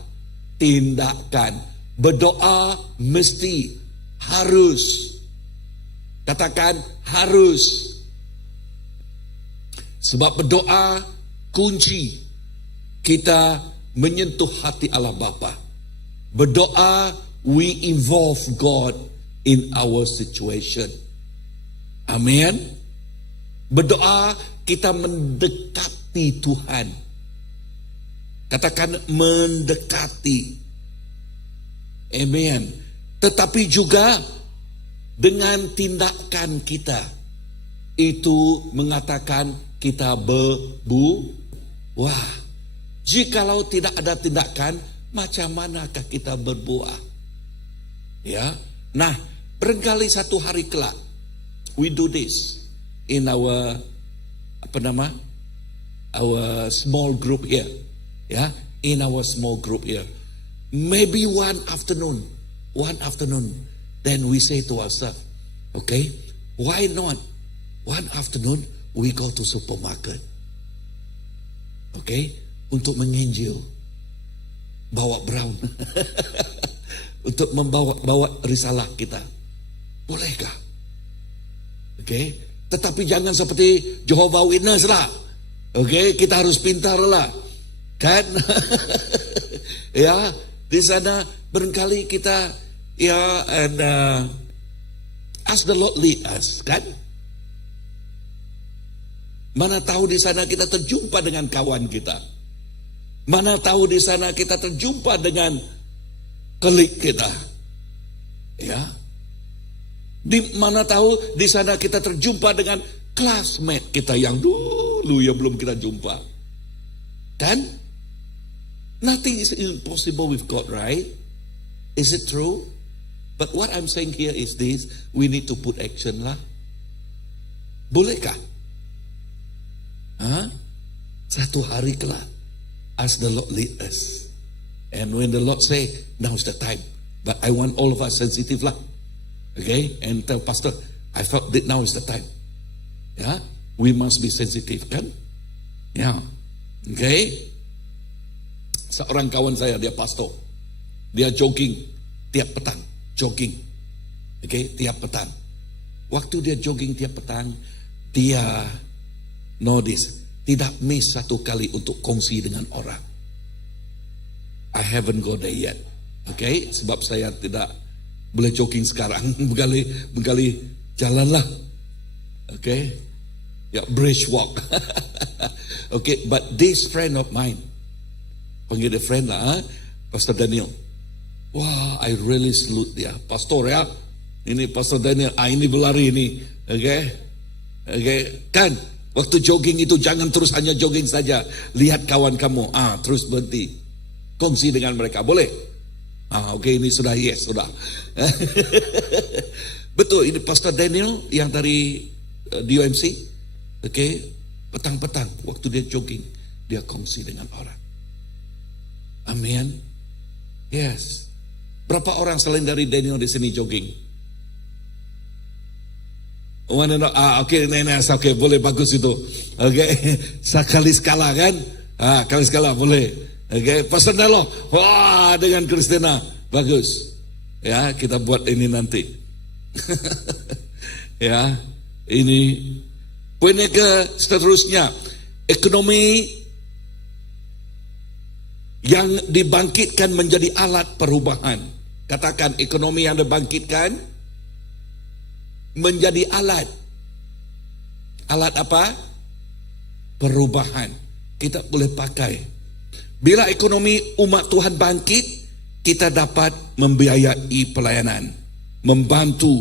Tindakan. Berdoa mesti, harus. Katakan harus. Sebab berdoa kunci kita menyentuh hati Allah Bapa. Berdoa, we involve God in our situation. Amin. Berdoa kita mendekati Tuhan. Katakan mendekati. Amin. Tetapi juga dengan tindakan kita itu mengatakan kita berbuah. Jikalau tidak ada tindakan, macam manakah kita berbuah? Ya. Nah, barangkali satu hari kelak we do this in our our small group here. Ya, in our small group here. Maybe one afternoon, then we say to ourselves, okay, why not one afternoon we go to supermarket, okay, untuk menginjil, bawa brown, untuk bawa risalah kita, bolehkah? Okay, tetapi jangan seperti Jehovah Witness lah, okay, kita harus pintar lah, kan? Ya, di sana barangkali kita ya, and ask the Lord lead us, kan? Mana tahu di sana kita terjumpa dengan kawan kita. Mana tahu di sana kita terjumpa dengan klik kita. Ya. Di mana tahu di sana kita terjumpa dengan classmate kita yang dulu yang belum kita jumpa. Kan? Nothing is impossible with God, right? Is it true? But what I'm saying here is this, we need to put action lah. Bolehkah? Satu hari kelak, ask the Lord lead us. And when the Lord say, now's the time. But I want all of us sensitive lah. Okay? And tell pastor, I felt that now is the time. Yeah? We must be sensitive, kan? Yeah. Okay? Seorang kawan saya, dia pastor. Dia jogging tiap petang. Jogging. Okay? Tiap petang. Waktu dia jogging tiap petang, dia notice tidak miss satu kali untuk kongsi dengan orang. I haven't go there yet. Okay, sebab saya tidak boleh jogging sekarang. Begali jalanlah. Okay, ya, bridge walk. Okay, but this friend of mine, panggil dia friend lah, Pastor Daniel. Wah, I really salute dia. Pastor ya, ini Pastor Daniel. Ini berlari ini. Okay, kan? Waktu jogging itu jangan terus hanya jogging saja. Lihat kawan kamu. Terus berhenti. Kongsi dengan mereka. Boleh? Okay, ini sudah yes, sudah. Betul, ini Pastor Daniel yang dari DOMC. Okay, petang-petang waktu dia jogging, dia kongsi dengan orang. Amin. Yes. Berapa orang selain dari Daniel di sini jogging? Okay, okay, boleh, bagus itu. Okay, sekali skala kan? Kali skala boleh. Okay, Pastor Nelo, wah, dengan Christina, bagus. Ya, kita buat ini nanti. Ya, ini poinnya ke seterusnya, ekonomi yang dibangkitkan menjadi alat perubahan. Katakan ekonomi yang dibangkitkan menjadi alat. Alat apa? Perubahan. Kita boleh pakai. Bila ekonomi umat Tuhan bangkit, kita dapat membiayai pelayanan, membantu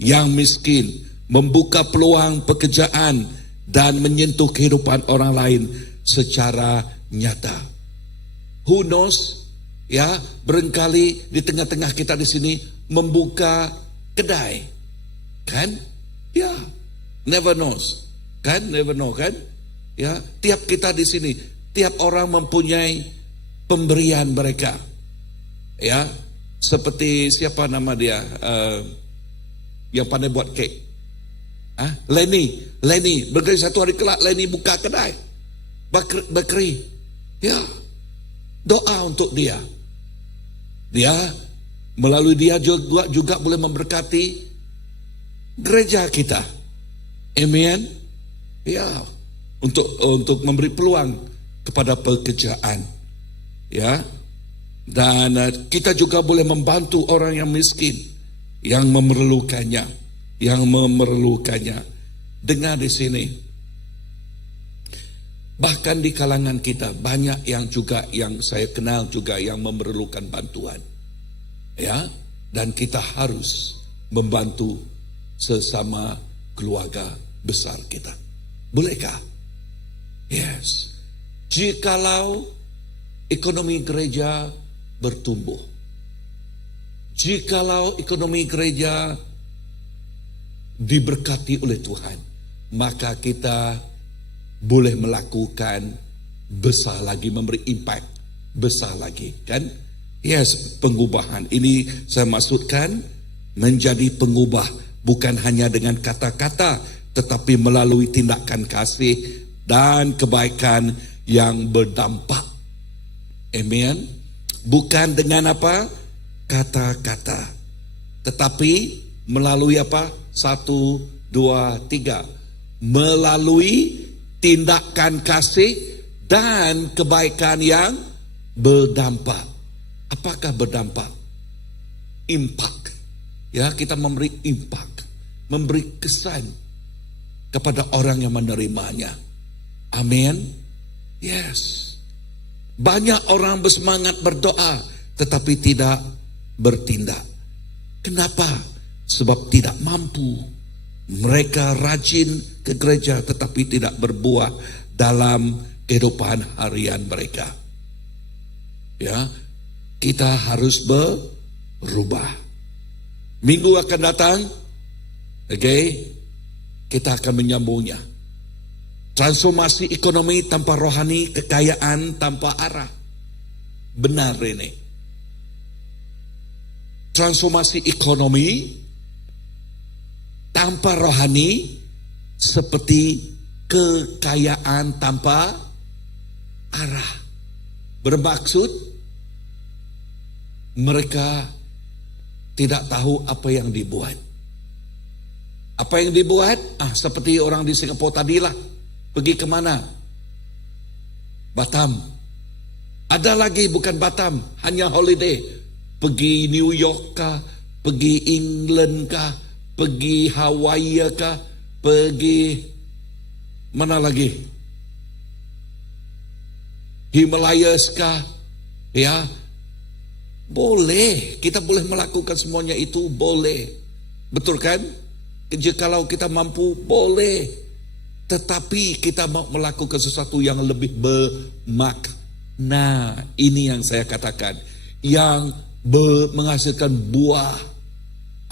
yang miskin, membuka peluang pekerjaan, dan menyentuh kehidupan orang lain secara nyata. Who knows? Ya, barangkali di tengah-tengah kita di sini membuka kedai, kan? Ya, never knows, kan? Never know, kan? Ya, tiap kita di sini, tiap orang mempunyai pemberian mereka. Ya, seperti siapa nama dia? Yang pandai buat kek. Lenny, berkali satu hari kelak Lenny buka kedai bakery. Ya, doa untuk dia. Dia melalui dia juga boleh memberkati gereja kita. Amen. Ya, untuk memberi peluang kepada pekerjaan. Ya. Dan kita juga boleh membantu orang yang miskin, yang memerlukannya, Dengar di sini. Bahkan di kalangan kita banyak yang saya kenal juga yang memerlukan bantuan. Ya, dan kita harus membantu sesama keluarga besar kita. Bolehkah? Yes. Jikalau ekonomi gereja bertumbuh, jikalau ekonomi gereja diberkati oleh Tuhan, maka kita boleh melakukan besar lagi, memberi impact besar lagi, kan? Yes, pengubahan. Ini saya maksudkan menjadi pengubah bukan hanya dengan kata-kata, tetapi melalui tindakan kasih dan kebaikan yang berdampak. Amen. Bukan dengan apa? Kata-kata, tetapi melalui apa? 1, 2, 3. Melalui tindakan kasih dan kebaikan yang berdampak. Apakah berdampak? Impact. Ya, kita memberi impact, memberi kesan kepada orang yang menerimanya. Amin. Yes. Banyak orang bersemangat berdoa tetapi tidak bertindak. Kenapa? Sebab tidak mampu. Mereka rajin ke gereja tetapi tidak berbuah dalam kehidupan harian mereka. Ya, kita harus berubah. Minggu akan datang, okay, kita akan menyambungnya. Transformasi ekonomi tanpa rohani, kekayaan tanpa arah. Benar ini. Transformasi ekonomi tanpa rohani seperti kekayaan tanpa arah. Bermaksud mereka tidak tahu apa yang dibuat. Apa yang dibuat? Seperti orang di Singapura tadilah. Pergi kemana? Batam. Ada lagi bukan Batam, hanya holiday. Pergi New York kah, pergi England kah, pergi Hawaii kah, pergi mana lagi? Himalayas kah? Ya, boleh. Kita boleh melakukan semuanya itu, boleh. Betul kan? Jikalau kita mampu, boleh. Tetapi kita mau melakukan sesuatu yang lebih bermakna. Ini yang saya katakan, yang menghasilkan buah.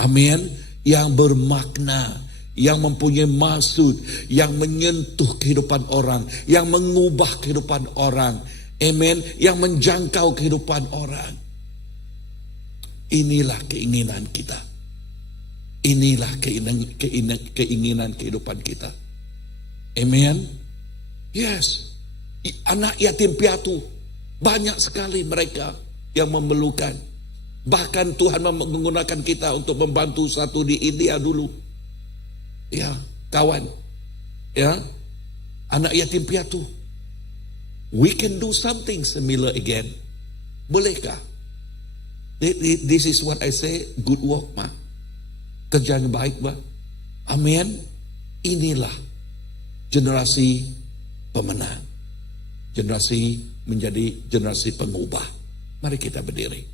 Amin. Yang bermakna, yang mempunyai maksud, yang menyentuh kehidupan orang, yang mengubah kehidupan orang. Amin. Yang menjangkau kehidupan orang. Inilah keinginan kita. Inilah keinginan kehidupan kita. Amen. Yes. Anak yatim piatu, banyak sekali mereka yang memerlukan. Bahkan Tuhan menggunakan kita untuk membantu satu di India dulu. Ya, kawan. Ya, anak yatim piatu. We can do something similar again. Bolehkah? This is what I say, good work, ma. Kerjaan baik, ma. Amin. Inilah generasi pemenang. Generasi menjadi generasi pengubah. Mari kita berdiri.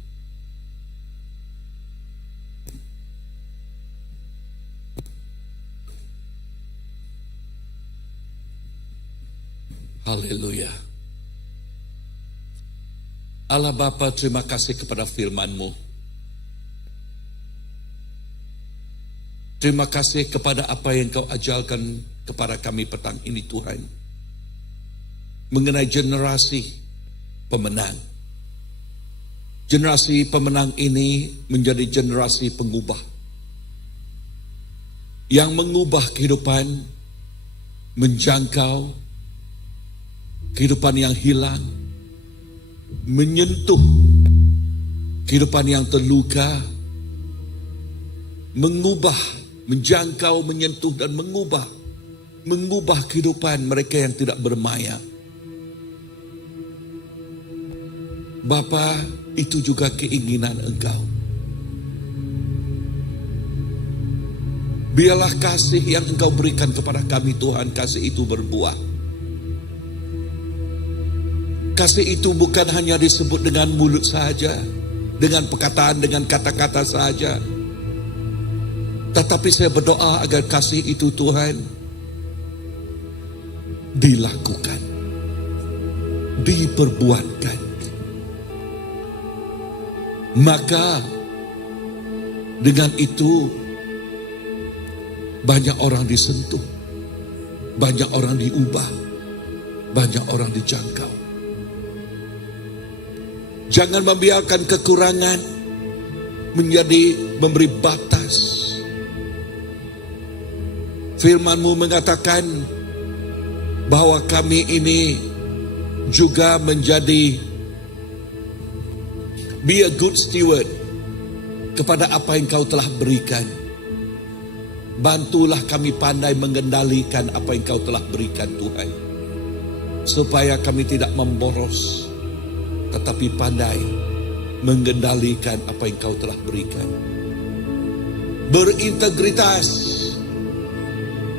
Haleluya. Allah Bapa, terima kasih kepada firman-Mu. Terima kasih kepada apa yang Kau ajarkan kepada kami petang ini, Tuhan. Mengenai generasi pemenang. Generasi pemenang ini menjadi generasi pengubah. Yang mengubah kehidupan, menjangkau kehidupan yang hilang, menyentuh kehidupan yang terluka, mengubah, menjangkau, menyentuh dan mengubah kehidupan mereka yang tidak bermaya. Bapa, itu juga keinginan Engkau. Biarlah kasih yang Engkau berikan kepada kami, Tuhan, kasih itu berbuah. Kasih itu bukan hanya disebut dengan mulut saja, dengan perkataan, dengan kata-kata saja. Tetapi saya berdoa agar kasih itu, Tuhan, dilakukan, diperbuatkan. Maka dengan itu banyak orang disentuh, banyak orang diubah, banyak orang dijangkau. Jangan membiarkan kekurangan memberi batas. Firman-Mu mengatakan bahwa kami ini juga menjadi be a good steward kepada apa yang Kau telah berikan. Bantulah kami pandai mengendalikan apa yang Kau telah berikan, Tuhan. Supaya kami tidak memboros, tetapi pandai mengendalikan apa yang Kau telah berikan. Berintegritas,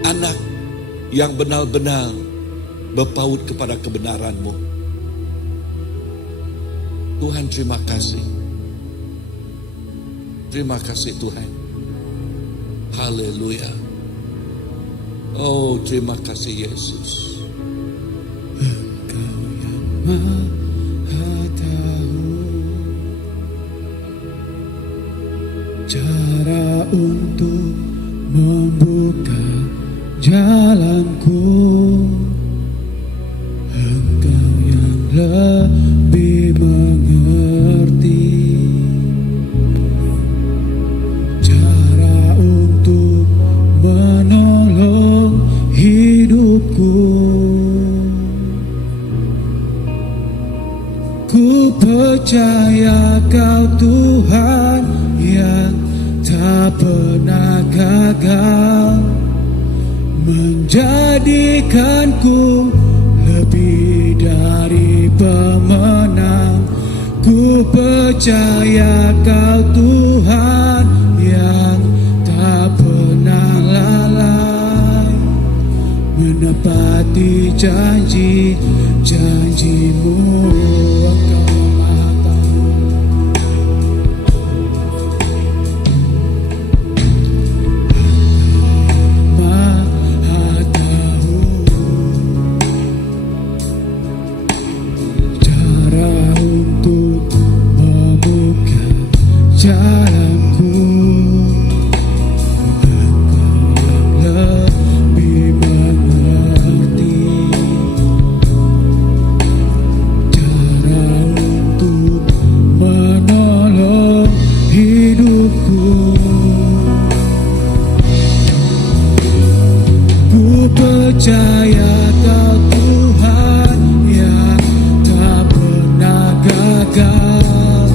anak yang benar-benar berpaut kepada kebenaran-Mu. Tuhan, terima kasih. Terima kasih, Tuhan. Haleluya. Oh, terima kasih, Yesus. Engkau yang Maha Tahu cara untuk membuka jalanku. Engkau yang lebih mengerti cara untuk menolong hidupku. Ku percaya Kau Tuhan yang tak pernah gagal, menjadikanku lebih dari pemenang. Ku percaya Kau Tuhan yang tak pernah lalai, menepati janji-janji-Mu. Engkau Maha Tahu. Maha Tahu cara untuk membuka jalanku. Engkau yang lebih mengerti cara untuk menolong hidupku. Ku percaya Kau Tuhan yang tak pernah gagal,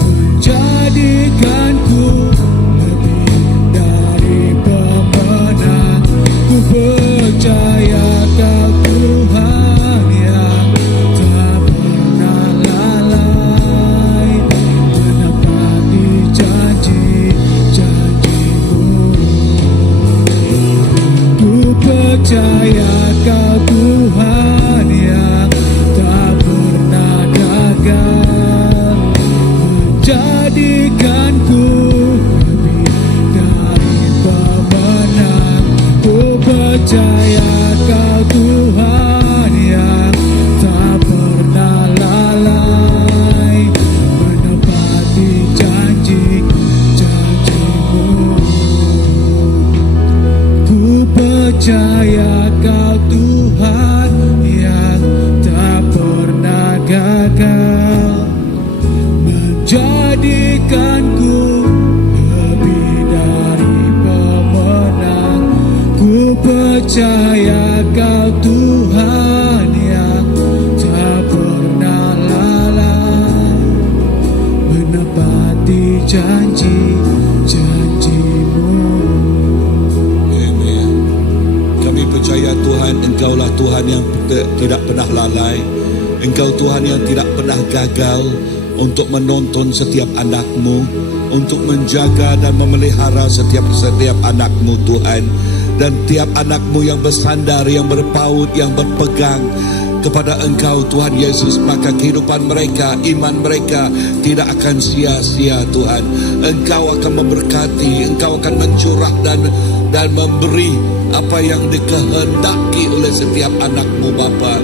menjadikanku lebih dari pemenang. Ku percaya Kau Tuhan yang tak pernah lalai, menepati janji-janji-Mu. Ku percaya Kau Tuhan yang tak pernah gagal, menjadikanku lebih dari pemenang. Ku percaya Kau Tuhan yang tak pernah lalai, menepati janji-janji-Mu. Ku percaya Kau Tuhan yang tak pernah gagal, menjadikanku lebih dari pemenang. Ku percaya Kau Tuhan yang tak pernah lalai, menepati janji-janji-Mu. Amen. Kami percaya Tuhan, Engkaulah Tuhan yang tidak pernah lalai. Engkau Tuhan yang tidak pernah gagal untuk menonton setiap anak-Mu, untuk menjaga dan memelihara setiap anak-Mu Tuhan. Dan tiap anak-Mu yang bersandar, yang berpaut, yang berpegang kepada Engkau Tuhan Yesus, maka kehidupan mereka, iman mereka tidak akan sia-sia Tuhan. Engkau akan memberkati, Engkau akan mencurah dan memberi apa yang dikehendaki oleh setiap anak-Mu Bapa.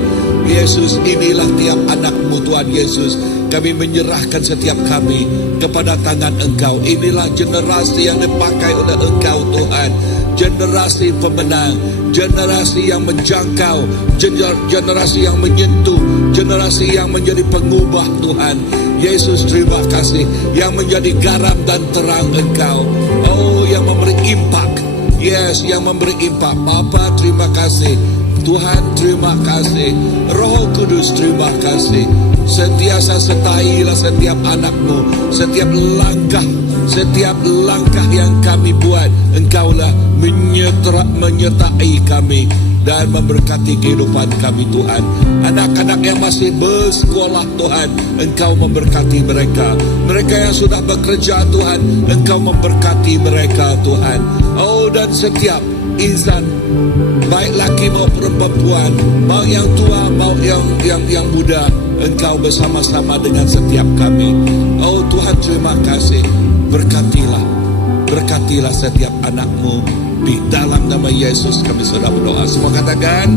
Yesus, inilah tiap anak-Mu Tuhan Yesus. Kami menyerahkan setiap kami kepada tangan Engkau. Inilah generasi yang dipakai oleh Engkau Tuhan, generasi pemenang, generasi yang menjangkau, generasi yang menyentuh, generasi yang menjadi pengubah Tuhan. Yesus, terima kasih, yang menjadi garam dan terang Engkau. Oh, yang memberi impak. Yes, yang memberi impak. Bapa, terima kasih. Tuhan, terima kasih. Roh Kudus, terima kasih. Sentiasa sertailah setiap anak-Mu, setiap langkah yang kami buat. Engkaulah menyertai kami dan memberkati kehidupan kami Tuhan. Anak-anak yang masih bersekolah Tuhan, Engkau memberkati mereka. Mereka yang sudah bekerja Tuhan, Engkau memberkati mereka Tuhan. Oh, dan setiap insan, baik laki maupun perempuan, mau yang tua mau yang muda, Engkau bersama-sama dengan setiap kami. Oh Tuhan, terima kasih. Berkatilah setiap anak-Mu. Di dalam nama Yesus kami sudah berdoa. Semua katakan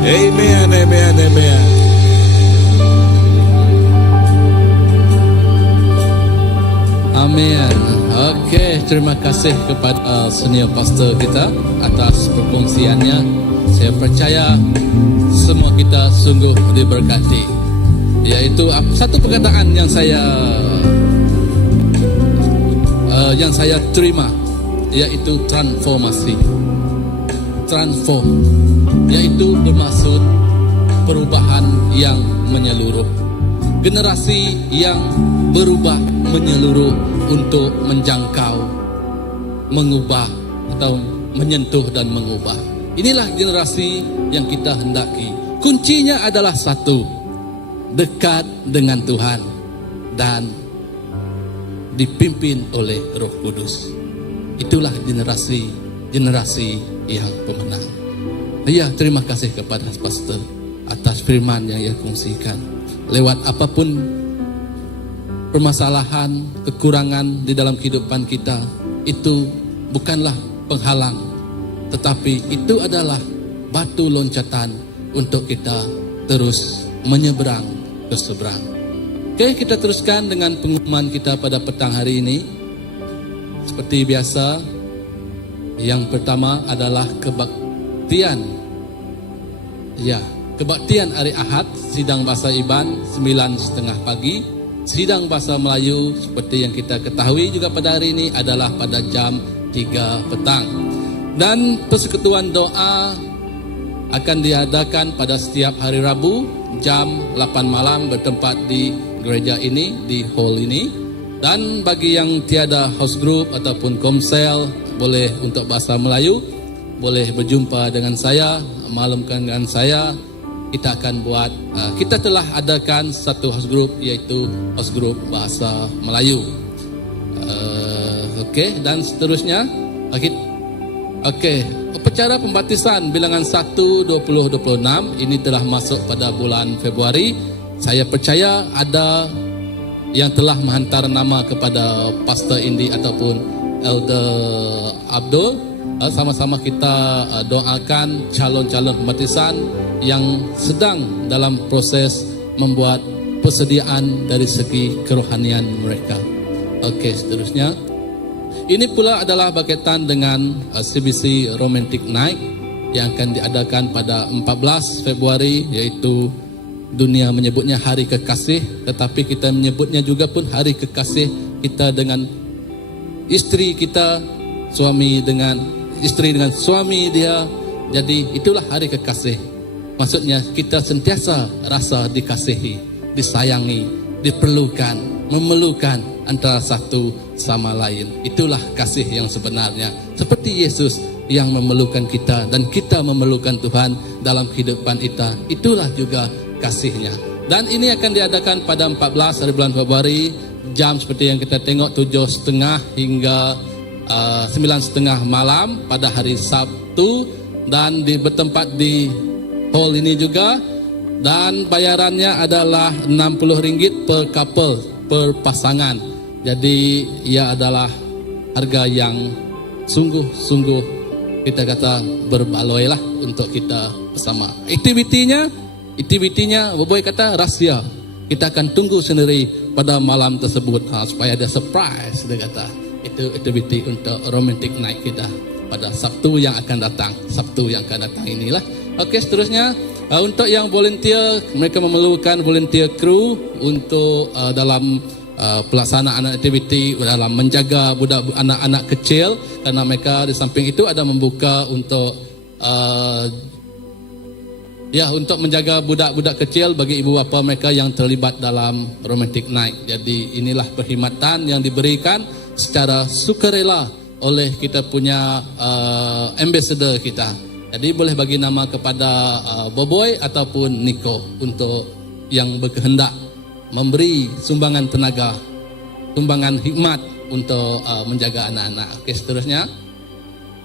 amen, amen, amen. Amin. Oke, terima kasih kepada senior pastor kita atas perkongsiannya. Saya percaya semua kita sungguh diberkati. Yaitu satu perkataan yang saya terima, yaitu transformasi. Transform, yaitu bermaksud perubahan yang menyeluruh. Generasi yang berubah menyeluruh untuk menjangkau, mengubah atau menyentuh dan mengubah. Inilah generasi yang kita hendaki. Kuncinya adalah satu, dekat dengan Tuhan dan dipimpin oleh Roh Kudus. Itulah generasi yang pemenang. Ya, terima kasih kepada pastor atas firman yang ia kongsikan. Lewat apapun permasalahan, kekurangan di dalam kehidupan kita, itu bukanlah penghalang, tetapi itu adalah batu loncatan untuk kita terus menyeberang ke seberang. Oke, kita teruskan dengan pengumuman kita pada petang hari ini. Seperti biasa, yang pertama adalah kebaktian. Ya, kebaktian hari Ahad, sidang bahasa Iban 9:30 pagi. Sidang bahasa Melayu seperti yang kita ketahui juga pada hari ini adalah pada jam 3 petang. Dan persekutuan doa akan diadakan pada setiap hari Rabu jam 8 malam bertempat di gereja ini, di hall ini. Dan bagi yang tiada house group ataupun komsel, boleh untuk bahasa Melayu, boleh berjumpa dengan saya, maklumkan dengan saya. Kita akan buat, kita telah adakan satu house group, iaitu house group bahasa Melayu. Okey, dan seterusnya, upacara pembaptisan bilangan 1-20-26 ini telah masuk pada bulan Februari. Saya percaya ada yang telah menghantar nama kepada Pastor Indi ataupun Elder Abdul. Sama-sama kita doakan calon-calon pembaptisan yang sedang dalam proses membuat persediaan dari segi kerohanian mereka. Okey, seterusnya, ini pula adalah berkaitan dengan CBC Romantic Night yang akan diadakan pada 14 Februari, iaitu dunia menyebutnya Hari Kekasih, tetapi kita menyebutnya juga pun Hari Kekasih kita dengan isteri kita, suami dengan isteri dengan suami dia. Jadi itulah Hari Kekasih. Maksudnya kita sentiasa rasa dikasihi, disayangi, diperlukan, memerlukan antara satu sama lain. Itulah kasih yang sebenarnya. Seperti Yesus yang memerlukan kita dan kita memerlukan Tuhan dalam kehidupan kita. Itulah juga kasihnya. Dan ini akan diadakan pada 14 hari bulan Februari, jam seperti yang kita tengok 7:30 hingga 9:30 malam pada hari Sabtu, dan bertempat di hall ini juga. Dan bayarannya adalah RM60 per couple, per pasangan. Jadi ia adalah harga yang sungguh-sungguh kita kata berbaloi lah untuk kita bersama. Aktivitinya Boboy kata rahsia. Kita akan tunggu sendiri pada malam tersebut supaya ada surprise, dia kata. Itu aktiviti untuk romantic night kita pada Sabtu yang akan datang. Inilah. Okey, seterusnya untuk yang volunteer, mereka memerlukan volunteer crew untuk dalam pelaksanaan aktiviti dalam menjaga budak anak-anak kecil, karena mereka di samping itu ada membuka untuk untuk menjaga budak-budak kecil bagi ibu bapa mereka yang terlibat dalam romantic night. Jadi inilah perkhidmatan yang diberikan secara sukarela oleh kita punya ambassador kita. Jadi boleh bagi nama kepada Boboy ataupun Nico untuk yang berkehendak memberi sumbangan tenaga, sumbangan hikmat untuk menjaga anak-anak. Okey, seterusnya.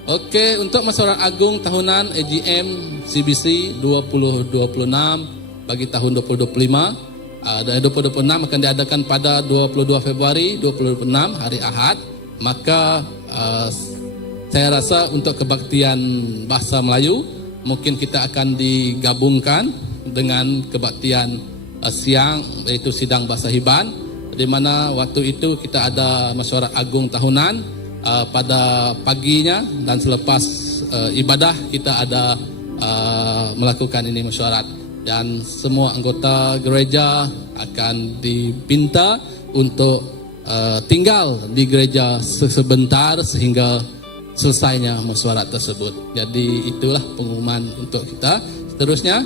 Okey, untuk Masyarakat Agung tahunan AGM CBC 2026 bagi tahun 2025, 2026 akan diadakan pada 22 Februari 2026 hari Ahad. Maka saya rasa untuk kebaktian bahasa Melayu mungkin kita akan digabungkan dengan kebaktian siang, iaitu sidang bahasa Hiban, di mana waktu itu kita ada mesyuarat agung tahunan pada paginya, dan selepas ibadah kita ada melakukan ini mesyuarat, dan semua anggota gereja akan dipinta untuk tinggal di gereja sebentar sehingga selesainya mesyuarat tersebut. Jadi itulah pengumuman untuk kita. Seterusnya,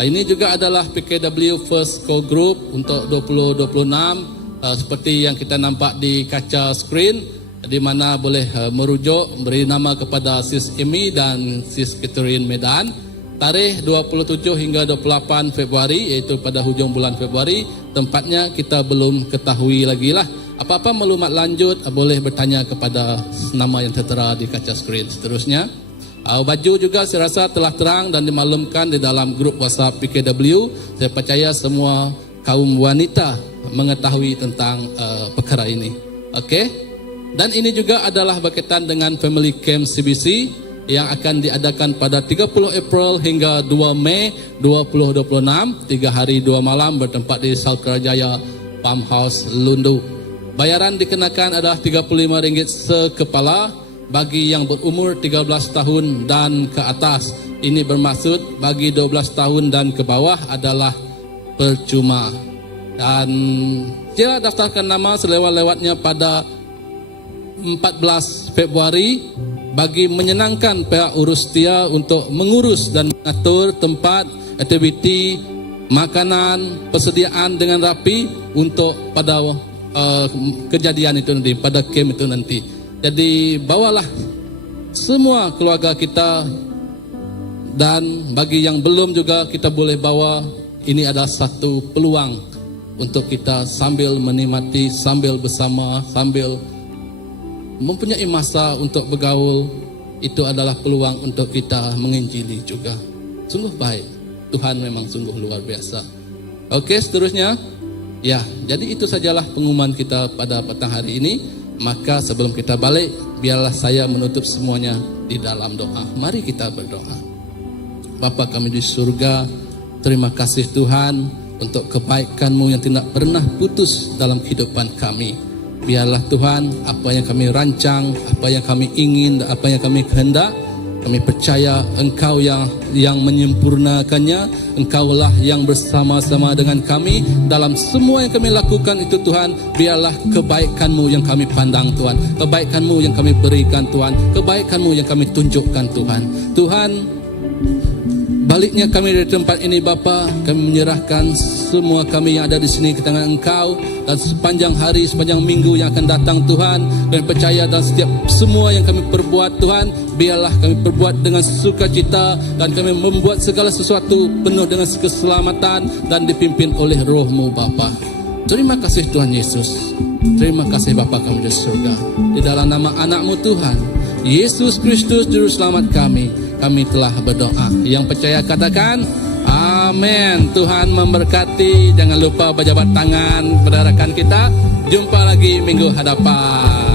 ini juga adalah PKW First Call Group untuk 2026, seperti yang kita nampak di kaca skrin, di mana boleh merujuk, beri nama kepada Sis Amy dan Sis Catherine Medan. tarikh 27 hingga 28 Februari, iaitu pada hujung bulan Februari. Tempatnya kita belum ketahui lagi lah. Apa-apa maklumat lanjut boleh bertanya kepada nama yang tertera di kaca skrin seterusnya. Baju juga saya rasa telah terang dan dimaklumkan di dalam grup WhatsApp PKW. Saya percaya semua kaum wanita mengetahui tentang perkara ini. Okey. Dan ini juga adalah berkaitan dengan Family Camp CBC yang akan diadakan pada 30 April hingga 2 Mei 2026, 3 hari 2 malam bertempat di Salkarajaya Farmhouse Lundu. Bayaran dikenakan adalah RM35 sekepala bagi yang berumur 13 tahun dan ke atas. Ini bermaksud bagi 12 tahun dan ke bawah adalah percuma. Dan sila daftarkan nama selewat-lewatnya pada 14 Februari bagi menyenangkan pihak urus setia untuk mengurus dan mengatur tempat, aktiviti, makanan, persediaan dengan rapi untuk pada kejadian itu nanti, pada camp itu nanti. Jadi bawalah semua keluarga kita, dan bagi yang belum juga kita boleh bawa. Ini adalah satu peluang untuk kita sambil menikmati, sambil bersama, sambil mempunyai masa untuk bergaul. Itu adalah peluang untuk kita menginjili juga. Sungguh baik. Tuhan memang sungguh luar biasa. Okey, seterusnya. Ya, jadi itu sajalah pengumuman kita pada petang hari ini. Maka sebelum kita balik, biarlah saya menutup semuanya di dalam doa. Mari kita berdoa. Bapa kami di surga, terima kasih Tuhan untuk kebaikan-Mu yang tidak pernah putus dalam kehidupan kami. Biarlah Tuhan, apa yang kami rancang, apa yang kami ingin, apa yang kami kehendak, kami percaya Engkau yang menyempurnakannya. Engkaulah yang bersama-sama dengan kami dalam semua yang kami lakukan itu Tuhan. Biarlah kebaikan-Mu yang kami pandang Tuhan, kebaikan-Mu yang kami berikan Tuhan, kebaikan-Mu yang kami tunjukkan Tuhan. Tuhan, baliknya kami dari tempat ini Bapa, kami menyerahkan semua kami yang ada di sini ke tangan Engkau. Dan sepanjang hari, sepanjang minggu yang akan datang Tuhan, kami percaya dan setiap semua yang kami perbuat Tuhan, biarlah kami perbuat dengan sukacita, dan kami membuat segala sesuatu penuh dengan keselamatan dan dipimpin oleh Roh-Mu Bapa. Terima kasih Tuhan Yesus. Terima kasih Bapa kami di surga. Di dalam nama anak-Mu Tuhan Yesus Kristus Juru Selamat kami telah berdoa. Yang percaya katakan amin. Tuhan memberkati. Jangan lupa berjabat tangan kepada rakan kita. Jumpa lagi minggu hadapan.